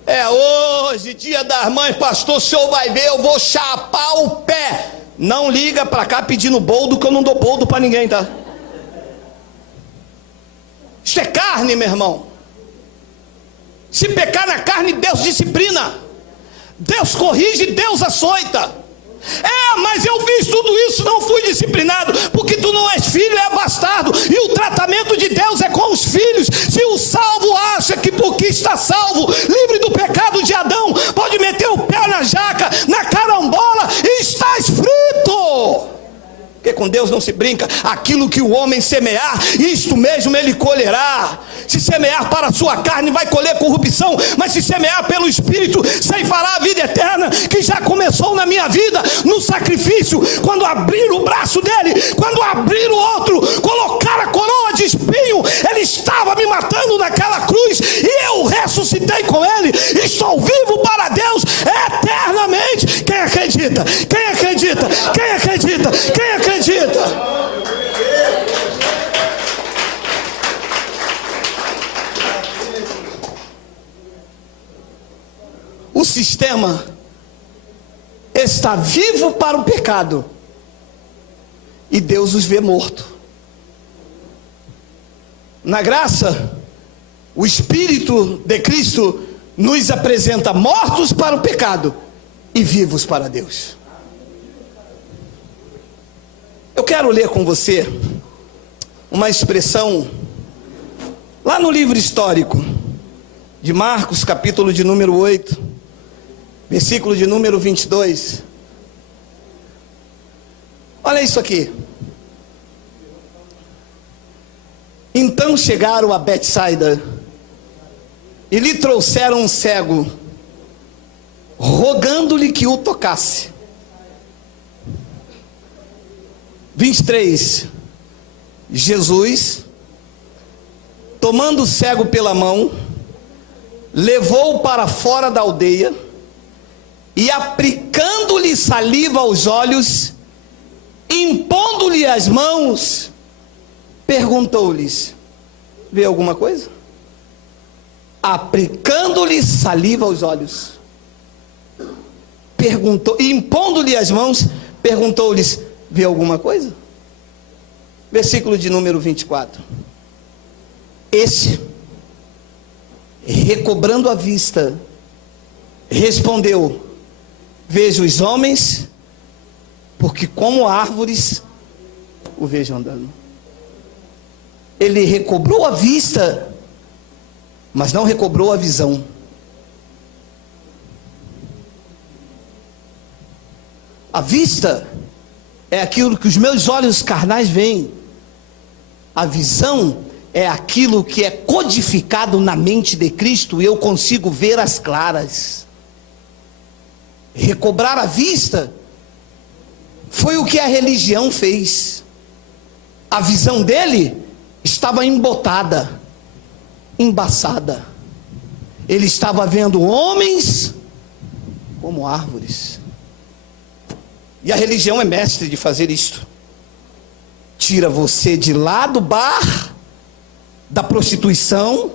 É hoje, dia das mães, pastor, o senhor vai ver, eu vou chapar o pé. Não liga pra cá pedindo boldo, que eu não dou boldo pra ninguém, tá? Isso é carne, meu irmão. Se pecar na carne, Deus disciplina, Deus corrige, Deus açoita. Mas eu fiz tudo isso, não fui disciplinado, porque tu não és filho, é bastardo. E o tratamento de Deus é com os filhos. Se o salvo acha que porque está salvo, livre do pecado de Adão, pode meter o pé na jaca, na carambola, e estás frito. Porque com Deus não se brinca. Aquilo que o homem semear, isto mesmo ele colherá. Se semear para a sua carne, vai colher corrupção. Mas se semear pelo Espírito, ceifará a vida eterna, que já começou na minha vida, no sacrifício. Quando abrir o braço dele, quando abrir o outro, colocar a coroa de espinho, ele estava me matando naquela cruz, e eu ressuscitei com ele. Estou vivo para Deus eternamente. Quem acredita? Quem acredita? Quem acredita? Quem acredita? O sistema está vivo para o pecado e Deus os vê morto. Na graça, o Espírito de Cristo nos apresenta mortos para o pecado e vivos para Deus. Eu quero ler com você uma expressão lá no livro histórico de Marcos, capítulo de número 8, versículo de número 22. Olha isso aqui. Então chegaram a Betsaida e lhe trouxeram um cego, rogando-lhe que o tocasse. 23. Jesus, tomando o cego pela mão, levou-o para fora da aldeia e, aplicando-lhe saliva aos olhos, impondo-lhe as mãos, perguntou-lhes: vê alguma coisa? Aplicando-lhe saliva aos olhos, perguntou, impondo-lhe as mãos, perguntou-lhes: vê alguma coisa? Versículo de número 24. Este, recobrando a vista, respondeu: vejo os homens, porque como árvores o vejo andando. Ele recobrou a vista, mas não recobrou a visão. A vista é aquilo que os meus olhos carnais veem. A visão é aquilo que é codificado na mente de Cristo e eu consigo ver às claras. Recobrar a vista foi o que a religião fez. A visão dele estava embotada, embaçada. Ele estava vendo homens como árvores. E a religião é mestre de fazer isto. Tira você de lá do bar, da prostituição,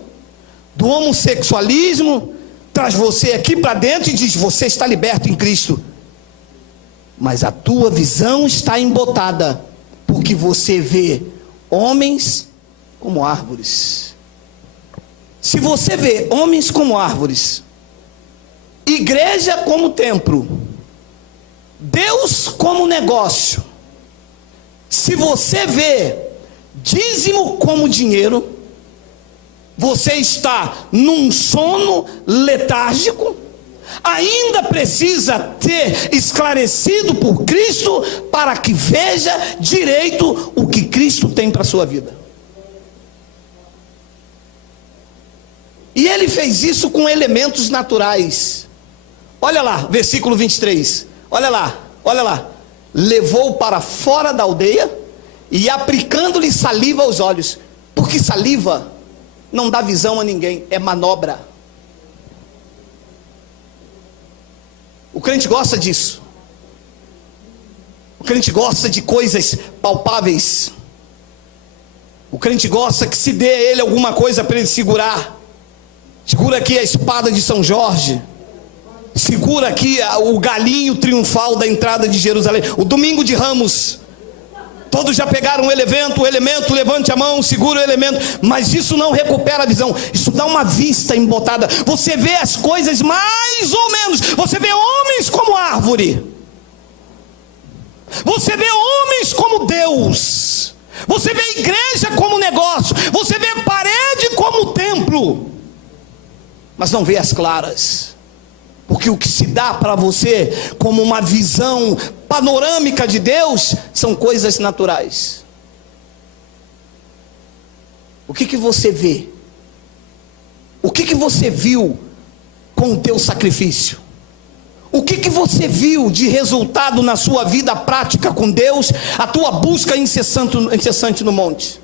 do homossexualismo, traz você aqui para dentro e diz: você está liberto em Cristo. Mas a tua visão está embotada, porque você vê homens como árvores. Se você vê homens como árvores, igreja como templo, Deus como negócio, se você vê dízimo como dinheiro, você está num sono letárgico, ainda precisa ter esclarecido por Cristo para que veja direito o que Cristo tem para a sua vida. E ele fez isso com elementos naturais. Olha lá, versículo 23. Olha lá, olha lá. Levou-o para fora da aldeia e aplicando-lhe saliva aos olhos. Porque saliva não dá visão a ninguém, é manobra. O crente gosta disso. O crente gosta de coisas palpáveis. O crente gosta que se dê a ele alguma coisa para ele segurar. Segura aqui a espada de São Jorge. Segura aqui o galinho triunfal da entrada de Jerusalém. O domingo de Ramos. Todos já pegaram o elemento, levante a mão, segura o elemento. Mas isso não recupera a visão. Isso dá uma vista embotada. Você vê as coisas mais ou menos. Você vê homens como árvore. Você vê homens como Deus. Você vê igreja como negócio. Você vê parede como templo. Mas não vê as claras. Porque o que se dá para você como uma visão panorâmica de Deus são coisas naturais. O que você vê? O que você viu com o teu sacrifício? O que você viu de resultado na sua vida prática com Deus, a tua busca incessante no monte?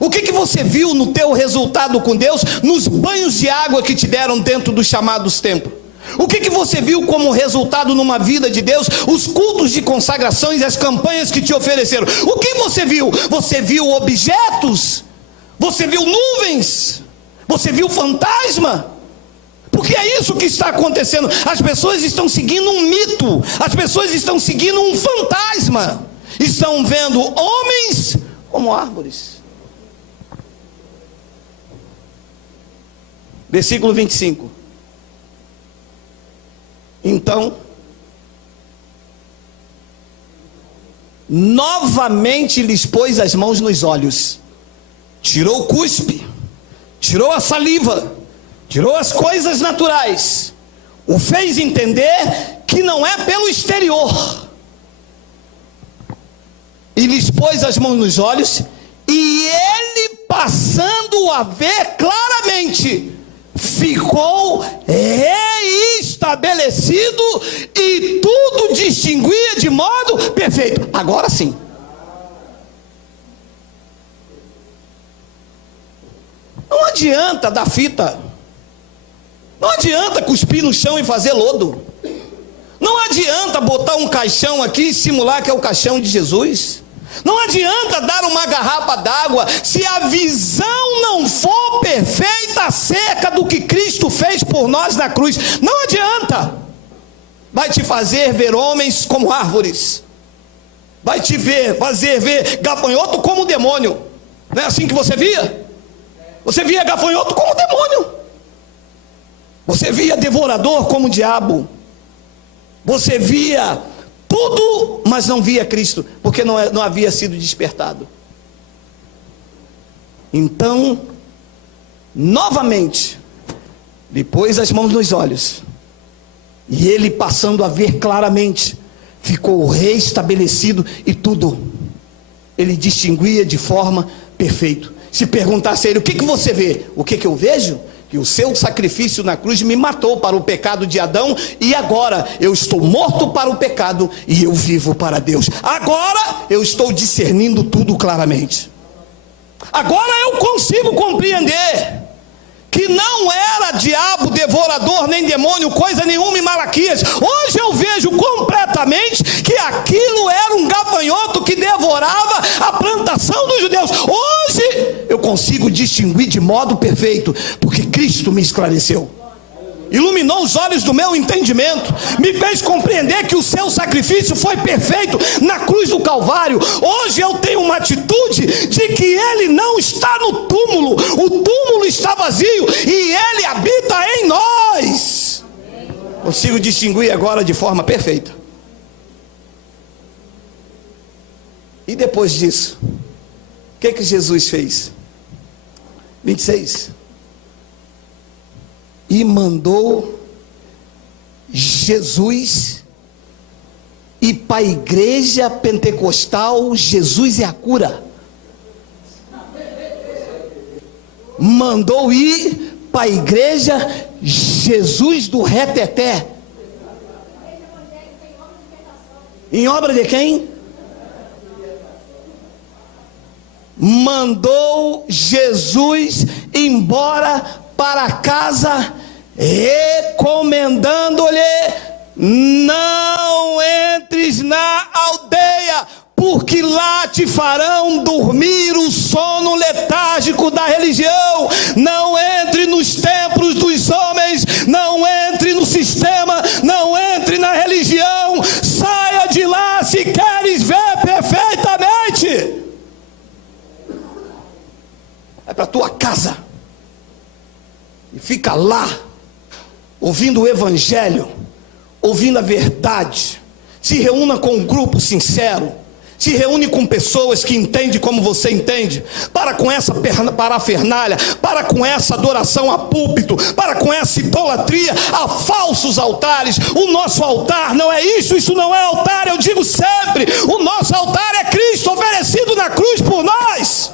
O que você viu no teu resultado com Deus, nos banhos de água que te deram dentro dos chamados templos? O que você viu como resultado numa vida de Deus, os cultos de consagrações e as campanhas que te ofereceram? O que você viu? Você viu objetos? Você viu nuvens? Você viu fantasma? Porque é isso que está acontecendo. As pessoas estão seguindo um mito. As pessoas estão seguindo um fantasma. Estão vendo homens como árvores. Versículo 25. Então, novamente lhes pôs as mãos nos olhos, tirou o cuspe, tirou a saliva, tirou as coisas naturais, o fez entender que não é pelo exterior, e lhes pôs as mãos nos olhos, e ele, passando a ver claramente, ficou reestabelecido e tudo distinguia de modo perfeito. Agora sim. adianta dar fita. Não adianta cuspir no chão e fazer lodo. Não adianta botar um caixão aqui e simular que é o caixão de Jesus. Não adianta dar uma garrafa d'água se a visão não for perfeita acerca do que Cristo fez por nós na cruz. Não adianta. Vai te fazer ver homens como árvores. Vai te fazer ver gafanhoto como demônio. Não é assim que você via? Você via gafanhoto como demônio. Você via devorador como diabo. Você via tudo, mas não via Cristo, porque não havia sido despertado. Então, novamente, lhe pôs as mãos nos olhos, e ele, passando a ver claramente, ficou restabelecido, e tudo ele distinguia de forma perfeita. Se perguntasse a ele: o que você vê? O que eu vejo? Que o seu sacrifício na cruz me matou para o pecado de Adão, e agora eu estou morto para o pecado e eu vivo para Deus. Agora eu estou discernindo tudo claramente. Agora eu consigo compreender que não era diabo, devorador, nem demônio, coisa nenhuma em Malaquias. Hoje eu vejo completamente que aquilo era um gafanhoto que devorava a plantação dos judeus. Hoje eu consigo distinguir de modo perfeito, porque Cristo me esclareceu, iluminou os olhos do meu entendimento, me fez compreender que o seu sacrifício foi perfeito na cruz do Calvário. Hoje eu tenho uma atitude de que ele não está no túmulo, o túmulo está vazio e ele habita em nós. Consigo distinguir agora de forma perfeita. E depois disso, o que Jesus fez? 26. E mandou Jesus ir para a igreja pentecostal. Jesus é a cura. Mandou ir para a igreja Jesus do Reteté. Em obra de quem? Mandou Jesus embora para casa, recomendando-lhe: não entres na aldeia, porque lá te farão dormir o sono letárgico da religião. Não entre nos templos dos homens, não entre no sistema, não entre na religião. Saia de lá se queres ver perfeitamente. Vai para a tua casa e fica lá, ouvindo o evangelho, ouvindo a verdade. Se reúna com um grupo sincero, se reúne com pessoas que entendem como você entende. Para com essa parafernália, para com essa adoração a púlpito, para com essa idolatria a falsos altares. O nosso altar não é isso não é altar. Eu digo sempre, o nosso altar é Cristo oferecido na cruz por nós.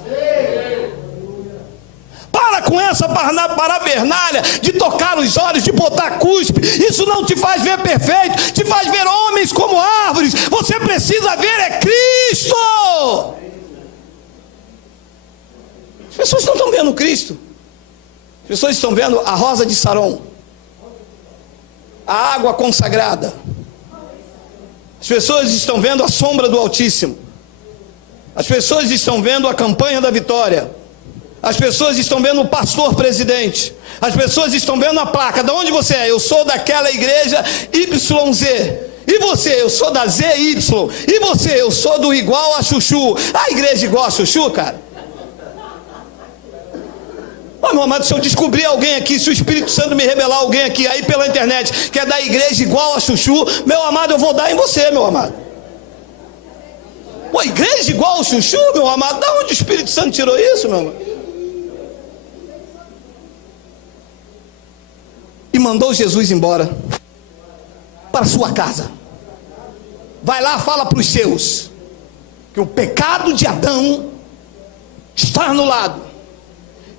Para com essa parafernália de tocar os olhos, de botar cuspe. Isso não te faz ver perfeito, te faz ver homens como árvores. Você precisa ver é Cristo. As pessoas não estão vendo Cristo. As pessoas estão vendo a rosa de Saron, a água consagrada. As pessoas estão vendo a sombra do Altíssimo. As pessoas estão vendo a campanha da vitória. As pessoas estão vendo o pastor presidente. As pessoas estão vendo a placa. De onde você é? Eu sou daquela igreja YZ. E você? Eu sou da ZY. E você? Eu sou do igual a Chuchu. A igreja igual a Chuchu, cara? Meu amado, se eu descobrir alguém aqui, se o Espírito Santo me revelar alguém aqui aí pela internet que é da igreja igual a Chuchu, meu amado, eu vou dar em você, meu amado. Pô, igreja igual a Chuchu, meu amado? Da onde o Espírito Santo tirou isso, meu amado? E mandou Jesus embora para sua casa. Vai lá, fala para os seus que o pecado de Adão está anulado,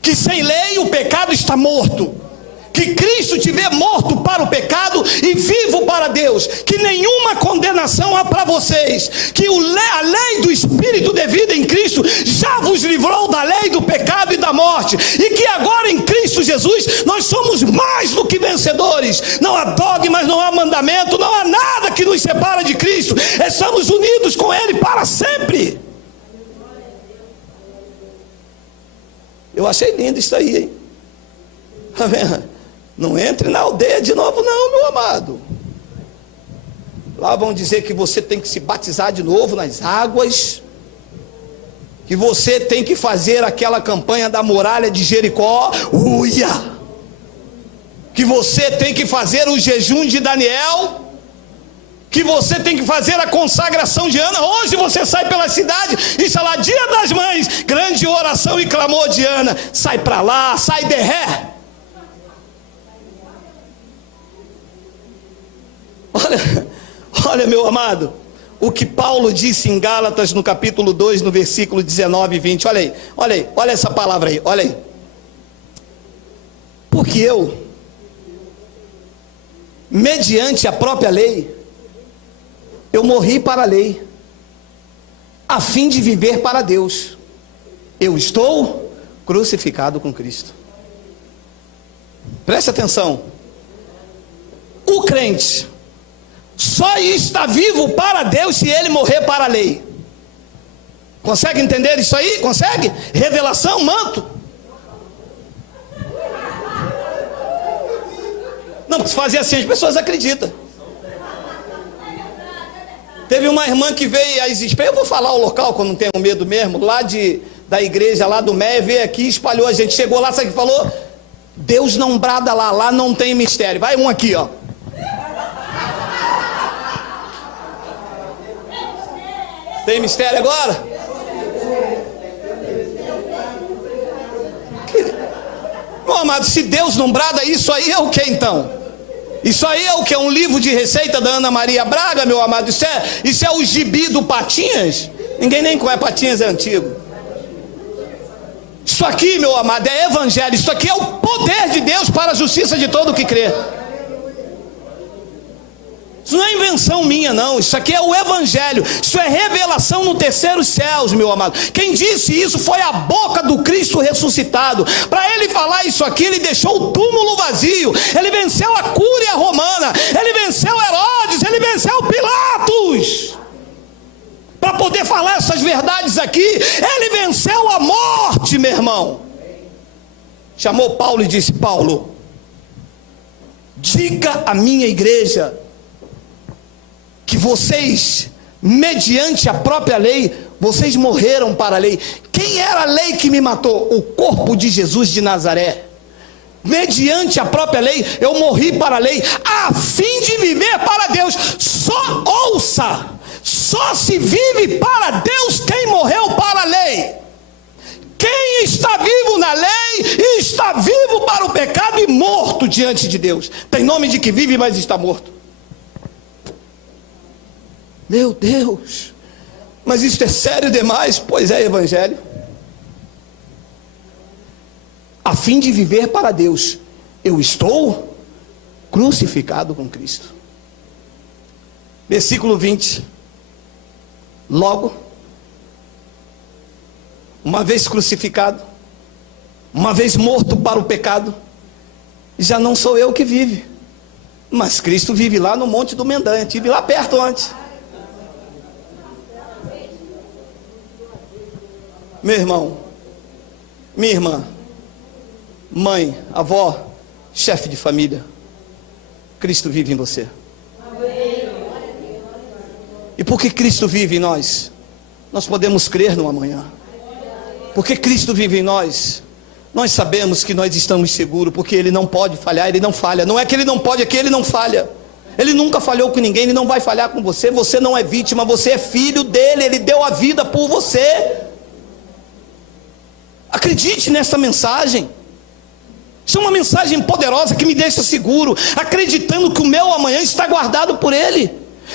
que sem lei o pecado está morto, que Cristo te vê morto para o pecado e vivo para Deus, que nenhuma condenação há para vocês, que a lei do Espírito de vida em Cristo já vos livrou da lei do pecado e da morte, e que agora em Cristo Jesus nós somos mais do que vencedores. Não há dogmas, não há mandamento, não há nada que nos separa de Cristo, estamos unidos com Ele para sempre. Eu achei lindo isso aí, hein? Tá vendo? Não entre na aldeia de novo não, meu amado. Lá vão dizer que você tem que se batizar de novo nas águas, que você tem que fazer aquela campanha da muralha de Jericó, uia, que você tem que fazer o jejum de Daniel, que você tem que fazer a consagração de Ana. Hoje você sai pela cidade e está lá, dia das mães, grande oração e clamor de Ana. Sai para lá, sai de ré. Olha, meu amado, o que Paulo disse em Gálatas no capítulo 2, no versículo 19 e 20, olha aí, olha essa palavra aí, olha aí. Porque eu, mediante a própria lei, eu morri para a lei, a fim de viver para Deus. Eu estou crucificado com Cristo. Preste atenção. O crente só está vivo para Deus se ele morrer para a lei. Consegue entender isso aí? Consegue? Revelação, manto. Não, se fazer assim as pessoas acreditam. Teve uma irmã que veio a existir, eu vou falar o local, que eu não tenho medo mesmo, lá da igreja, lá do Meia, veio aqui e espalhou a gente. Chegou lá, sabe o que falou? Deus não brada lá não tem mistério. Vai um aqui, ó. Tem mistério agora? Meu amado, se Deus não brada, isso aí é o que então? Isso aí é o que? Um livro de receita da Ana Maria Braga, meu amado? Isso é o gibi do Patinhas? Ninguém nem conhece, Patinhas é antigo. Isso aqui, meu amado, é evangelho. Isso aqui é o poder de Deus para a justiça de todo o que crê. Isso não é invenção minha não, isso aqui é o evangelho, isso é revelação no terceiro céus, meu amado. Quem disse isso foi a boca do Cristo ressuscitado. Para ele falar isso aqui, ele deixou o túmulo vazio, ele venceu a cúria romana, ele venceu Herodes, ele venceu Pilatos, para poder falar essas verdades aqui. Ele venceu a morte, meu irmão. Chamou Paulo e disse: Paulo, diga à minha igreja que vocês, mediante a própria lei, vocês morreram para a lei. Quem era a lei que me matou? O corpo de Jesus de Nazaré. Mediante a própria lei, eu morri para a lei, a fim de viver para Deus. Só ouça, só se vive para Deus quem morreu para a lei. Quem está vivo na lei, está vivo para o pecado e morto diante de Deus. Tem nome de que vive, mas está morto. Meu Deus, mas isso é sério demais. Pois é, evangelho. A fim de viver para Deus, eu estou crucificado com Cristo. Versículo 20. Logo, uma vez crucificado, uma vez morto para o pecado, já não sou eu que vive, mas Cristo vive lá no Monte do Mendanha. Estive lá perto antes. Meu irmão, minha irmã, mãe, avó, chefe de família, Cristo vive em você. E porque Cristo vive em nós, nós podemos crer no amanhã. Porque Cristo vive em nós, nós sabemos que nós estamos seguros, porque Ele não pode falhar, Ele não falha. Não é que Ele não pode, é que Ele não falha. Ele nunca falhou com ninguém, Ele não vai falhar com você. Você não é vítima, você é filho dEle, Ele deu a vida por você. Acredite nessa mensagem. Isso é uma mensagem poderosa que me deixa seguro, acreditando que o meu amanhã está guardado por Ele.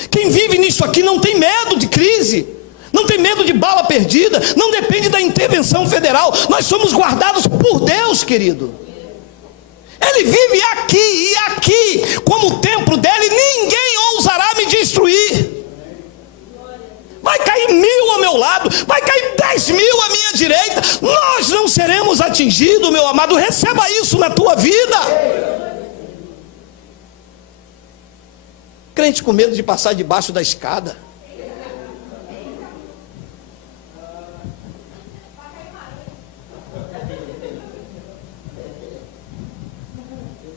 Quem vive nisso aqui não tem medo de crise, não tem medo de bala perdida, não depende da intervenção federal. Nós somos guardados por Deus, querido. Ele vive aqui e aqui, como o templo dele, ninguém ousará me destruir. Vai cair 1000 ao meu lado, vai cair 10.000 à minha direita, nós não seremos atingidos, meu amado. Receba isso na tua vida. Crente com medo de passar debaixo da escada.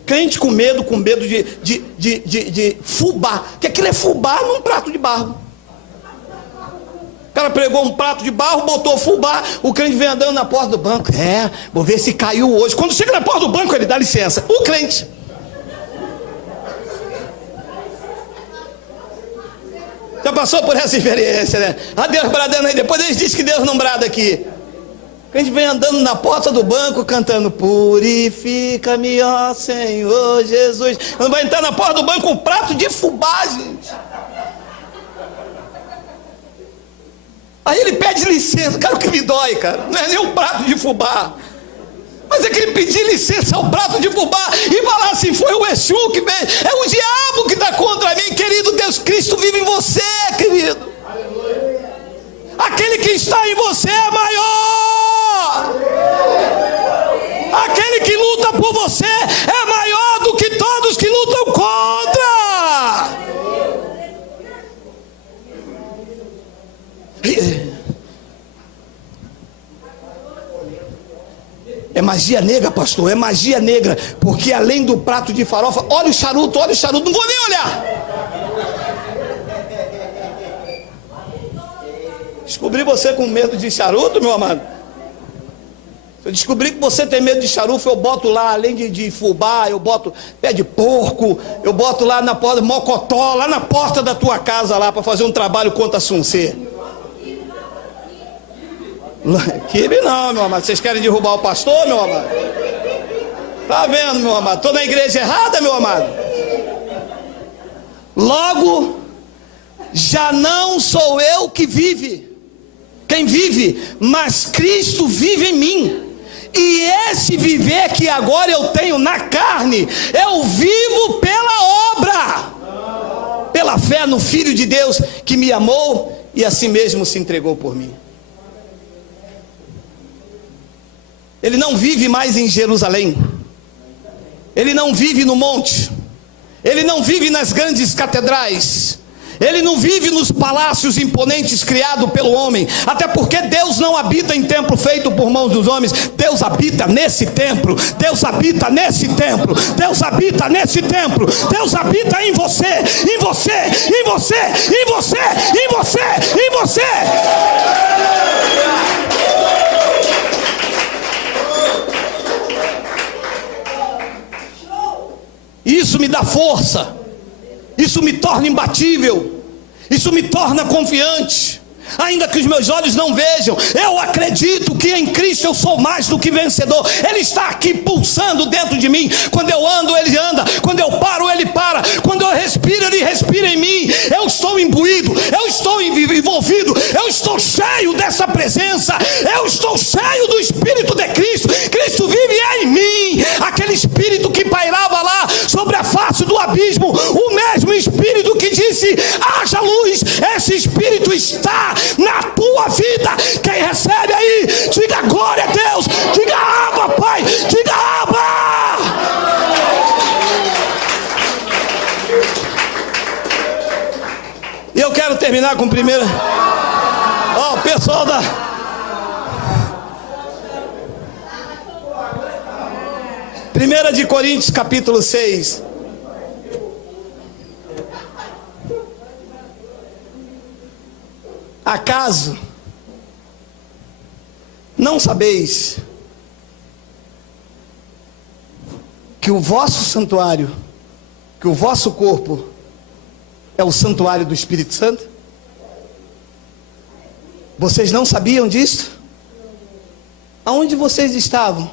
Crente com medo de fubá, que aquilo é fubá num prato de barro. O cara pregou um prato de barro, botou fubá, o crente vem andando na porta do banco. Vou ver se caiu hoje. Quando chega na porta do banco, ele dá licença. O crente. Já passou por essa experiência, né? Ah, Deus bradando aí, depois eles dizem que Deus não brada aqui. A gente vem andando na porta do banco cantando: purifica-me, ó Senhor Jesus. Quando vai entrar na porta do banco um prato de fubá, gente. Aí ele pede licença. Cara, o que me dói, cara, não é nem um prato de fubá, mas é que ele pedir licença ao prato de fubá e falar assim: foi o Exu que veio, é o diabo que está contra mim. Querido Deus, Cristo vive em você, querido. Aquele que está em você é maior. Aquele que luta por você é maior do que todos que lutam contra. É magia negra, pastor, é magia negra, porque além do prato de farofa, olha o charuto, não vou nem olhar. Descobri você com medo de charuto, meu amado. Se eu descobrir que você tem medo de charuto, eu boto lá, além de fubá, eu boto pé de porco, eu boto lá na porta, mocotó, lá na porta da tua casa, lá, para fazer um trabalho contra a Suncê. Quibe não, meu amado. Vocês querem derrubar o pastor, meu amado? Tá vendo, meu amado? Estou na igreja errada, meu amado. Logo, já não sou eu que vive, quem vive, mas Cristo vive em mim. E esse viver que agora eu tenho na carne, eu vivo pela obra, pela fé no Filho de Deus que me amou e assim mesmo se entregou por mim. Ele não vive mais em Jerusalém, ele não vive no monte, ele não vive nas grandes catedrais, ele não vive nos palácios imponentes criados pelo homem, até porque Deus não habita em templo feito por mãos dos homens. Deus habita nesse templo, Deus habita nesse templo, Deus habita nesse templo, Deus habita em você, em você, em você, em você, em você, em você. Isso me dá força, isso me torna imbatível, isso me torna confiante. Ainda que os meus olhos não vejam, eu acredito que em Cristo eu sou mais do que vencedor. Ele está aqui pulsando dentro de mim. Quando eu ando, Ele anda. Quando eu paro, Ele para. Quando eu respiro, Ele respira em mim. Eu estou imbuído, eu estou envolvido, eu estou cheio dessa presença, eu estou cheio do Espírito de Cristo. Cristo vive em mim. Aquele Espírito que pairava lá sobre a face do abismo, o mesmo Espírito que disse: haja luz, esse Espírito está na tua vida. Quem recebe aí, diga glória a Deus, diga Abba, Pai, diga Abba. E eu quero terminar com primeira. Ó, pessoal da 1 de Coríntios capítulo 6. Acaso não sabeis que o vosso santuário, que o vosso corpo é o santuário do Espírito Santo? Vocês não sabiam disso? Aonde vocês estavam?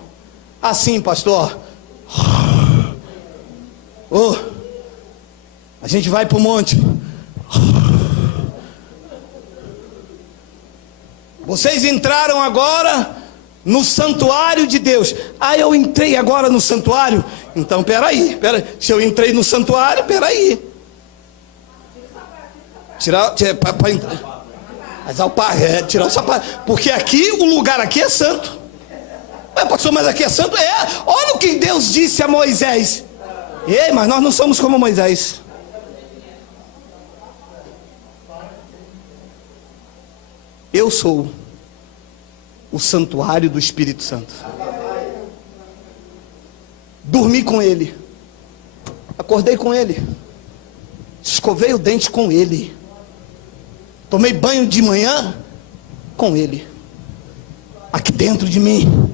Assim, pastor. Oh, a gente vai para o monte. Vocês entraram agora no santuário de Deus. Ah, eu entrei agora no santuário? Então, peraí. Se eu entrei no santuário, peraí. Tirar o sapato. Porque aqui, o lugar aqui é santo. Pastor, mas aqui é santo? Olha o que Deus disse a Moisés. Ei, mas nós não somos como Moisés. Eu sou o santuário do Espírito Santo. Dormi com ele, acordei com ele, escovei o dente com ele, tomei banho de manhã com ele, aqui dentro de mim.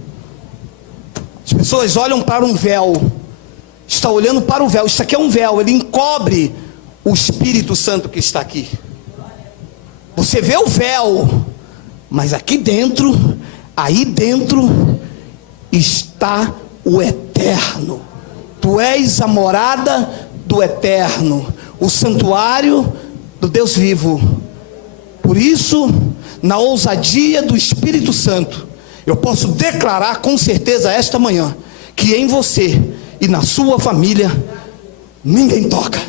As pessoas olham para um véu, está olhando para o véu. Isso aqui é um véu, ele encobre o Espírito Santo que está aqui. Você vê o véu, mas aqui dentro, aí dentro está o eterno. Tu és a morada do eterno, o santuário do Deus vivo. Por isso, na ousadia do Espírito Santo, eu posso declarar com certeza esta manhã, que em você e na sua família, ninguém toca.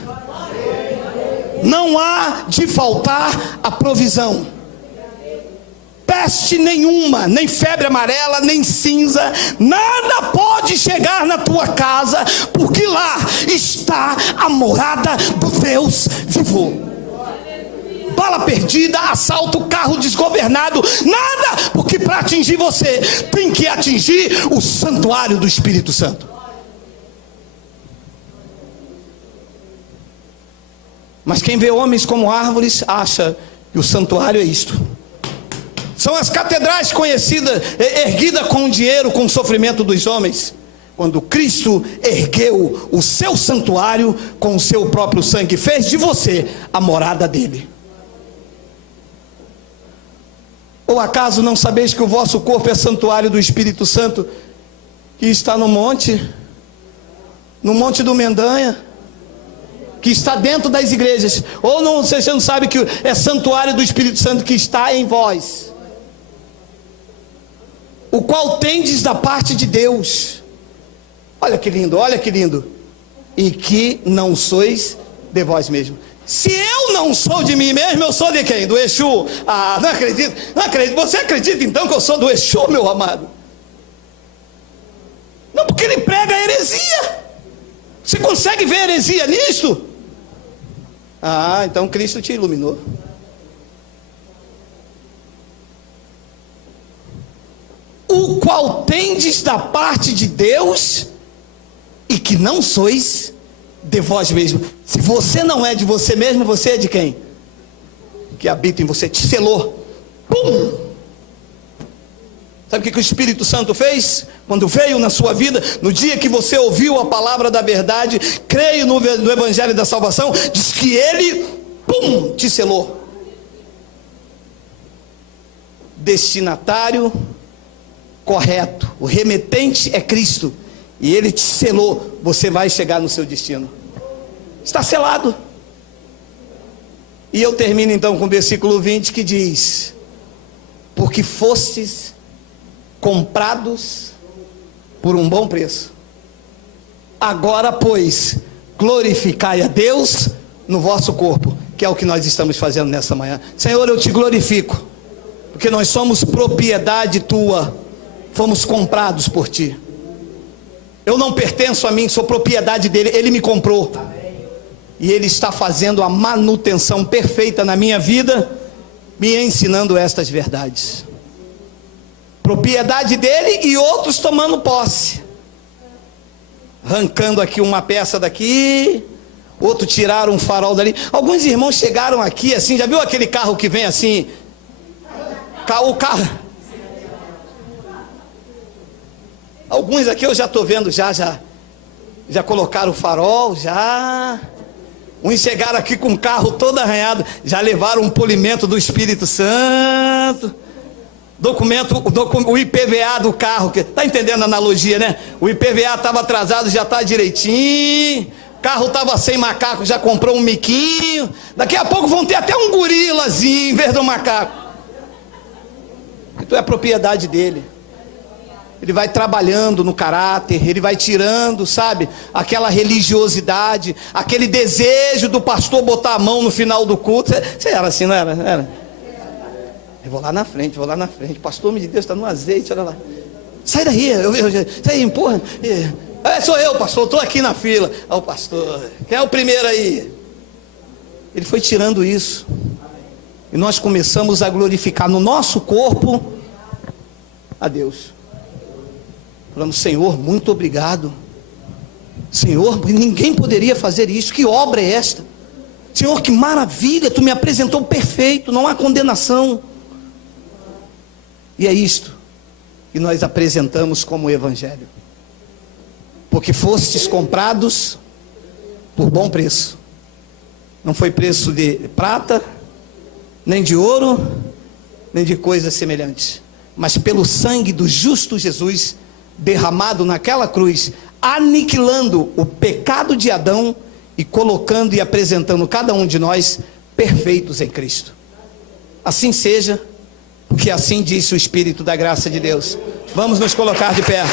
Não há de faltar a provisão. Peste nenhuma, nem febre amarela, nem cinza, nada pode chegar na tua casa, porque lá está a morada do Deus vivo. Bala perdida, assalto, carro desgovernado, nada, porque para atingir você, tem que atingir o santuário do Espírito Santo. Mas quem vê homens como árvores, acha que o santuário é isto. São as catedrais conhecidas, erguidas com dinheiro, com o sofrimento dos homens. Quando Cristo ergueu o seu santuário com o seu próprio sangue, fez de você a morada dele. Ou acaso não sabeis que o vosso corpo é santuário do Espírito Santo, que está no monte do Mendanha, que está dentro das igrejas? Ou não, você não sabe que é santuário do Espírito Santo que está em vós, o qual tendes da parte de Deus? Olha que lindo, olha que lindo. E que não sois de vós mesmos. Se eu não sou de mim mesmo, eu sou de quem? Do Exu? Ah, não acredito, não acredito. Você acredita então que eu sou do Exu, meu amado? Não, porque ele prega heresia. Você consegue ver heresia nisto? Ah, então Cristo te iluminou. O qual tendes da parte de Deus, e que não sois de vós mesmo. Se você não é de você mesmo, você é de quem? Que habita em você, te selou. Pum! Sabe o que o Espírito Santo fez? Quando veio na sua vida, no dia que você ouviu a palavra da verdade, creio no Evangelho da Salvação, diz que ele, pum, te selou. Destinatário correto, o remetente é Cristo, e ele te selou. Você vai chegar no seu destino, está selado. E eu termino então com o versículo 20 que diz: porque fostes comprados por um bom preço. Agora, pois, glorificai a Deus no vosso corpo, que é o que nós estamos fazendo nessa manhã. Senhor, eu te glorifico, porque nós somos propriedade tua, fomos comprados por ti. Eu não pertenço a mim, sou propriedade dele, ele me comprou. E ele está fazendo a manutenção perfeita na minha vida, me ensinando estas verdades. Propriedade dele e outros tomando posse, arrancando aqui uma peça daqui, outro tiraram um farol dali. Alguns irmãos chegaram aqui assim, já viu aquele carro que vem assim? O carro. Alguns aqui eu já estou vendo, já colocaram o farol, já. Uns chegaram aqui com o carro todo arranhado, já levaram um polimento do Espírito Santo. O IPVA do carro, está entendendo a analogia, né? O IPVA estava atrasado, já está direitinho. O carro estava sem macaco, já comprou um miquinho. Daqui a pouco vão ter até um gorilazinho em vez do macaco. Tu é propriedade dele. Ele vai trabalhando no caráter, ele vai tirando, sabe, aquela religiosidade, aquele desejo do pastor botar a mão no final do culto. Você era assim, não era? Era. Eu vou lá na frente, pastor, homem de Deus, está no azeite, olha lá. Sai daí, sai aí, empurra. Sou eu, pastor, estou aqui na fila. O pastor, quem é o primeiro aí? Ele foi tirando isso. E nós começamos a glorificar no nosso corpo a Deus. Falando, Senhor, muito obrigado. Senhor, ninguém poderia fazer isso. Que obra é esta? Senhor, que maravilha, tu me apresentou perfeito, não há condenação. E é isto que nós apresentamos como Evangelho. Porque fostes comprados por bom preço. Não foi preço de prata, nem de ouro, nem de coisas semelhantes, mas pelo sangue do justo Jesus, derramado naquela cruz, aniquilando o pecado de Adão e colocando e apresentando cada um de nós perfeitos em Cristo. Assim seja, porque assim disse o Espírito da graça de Deus. Vamos nos colocar de pé.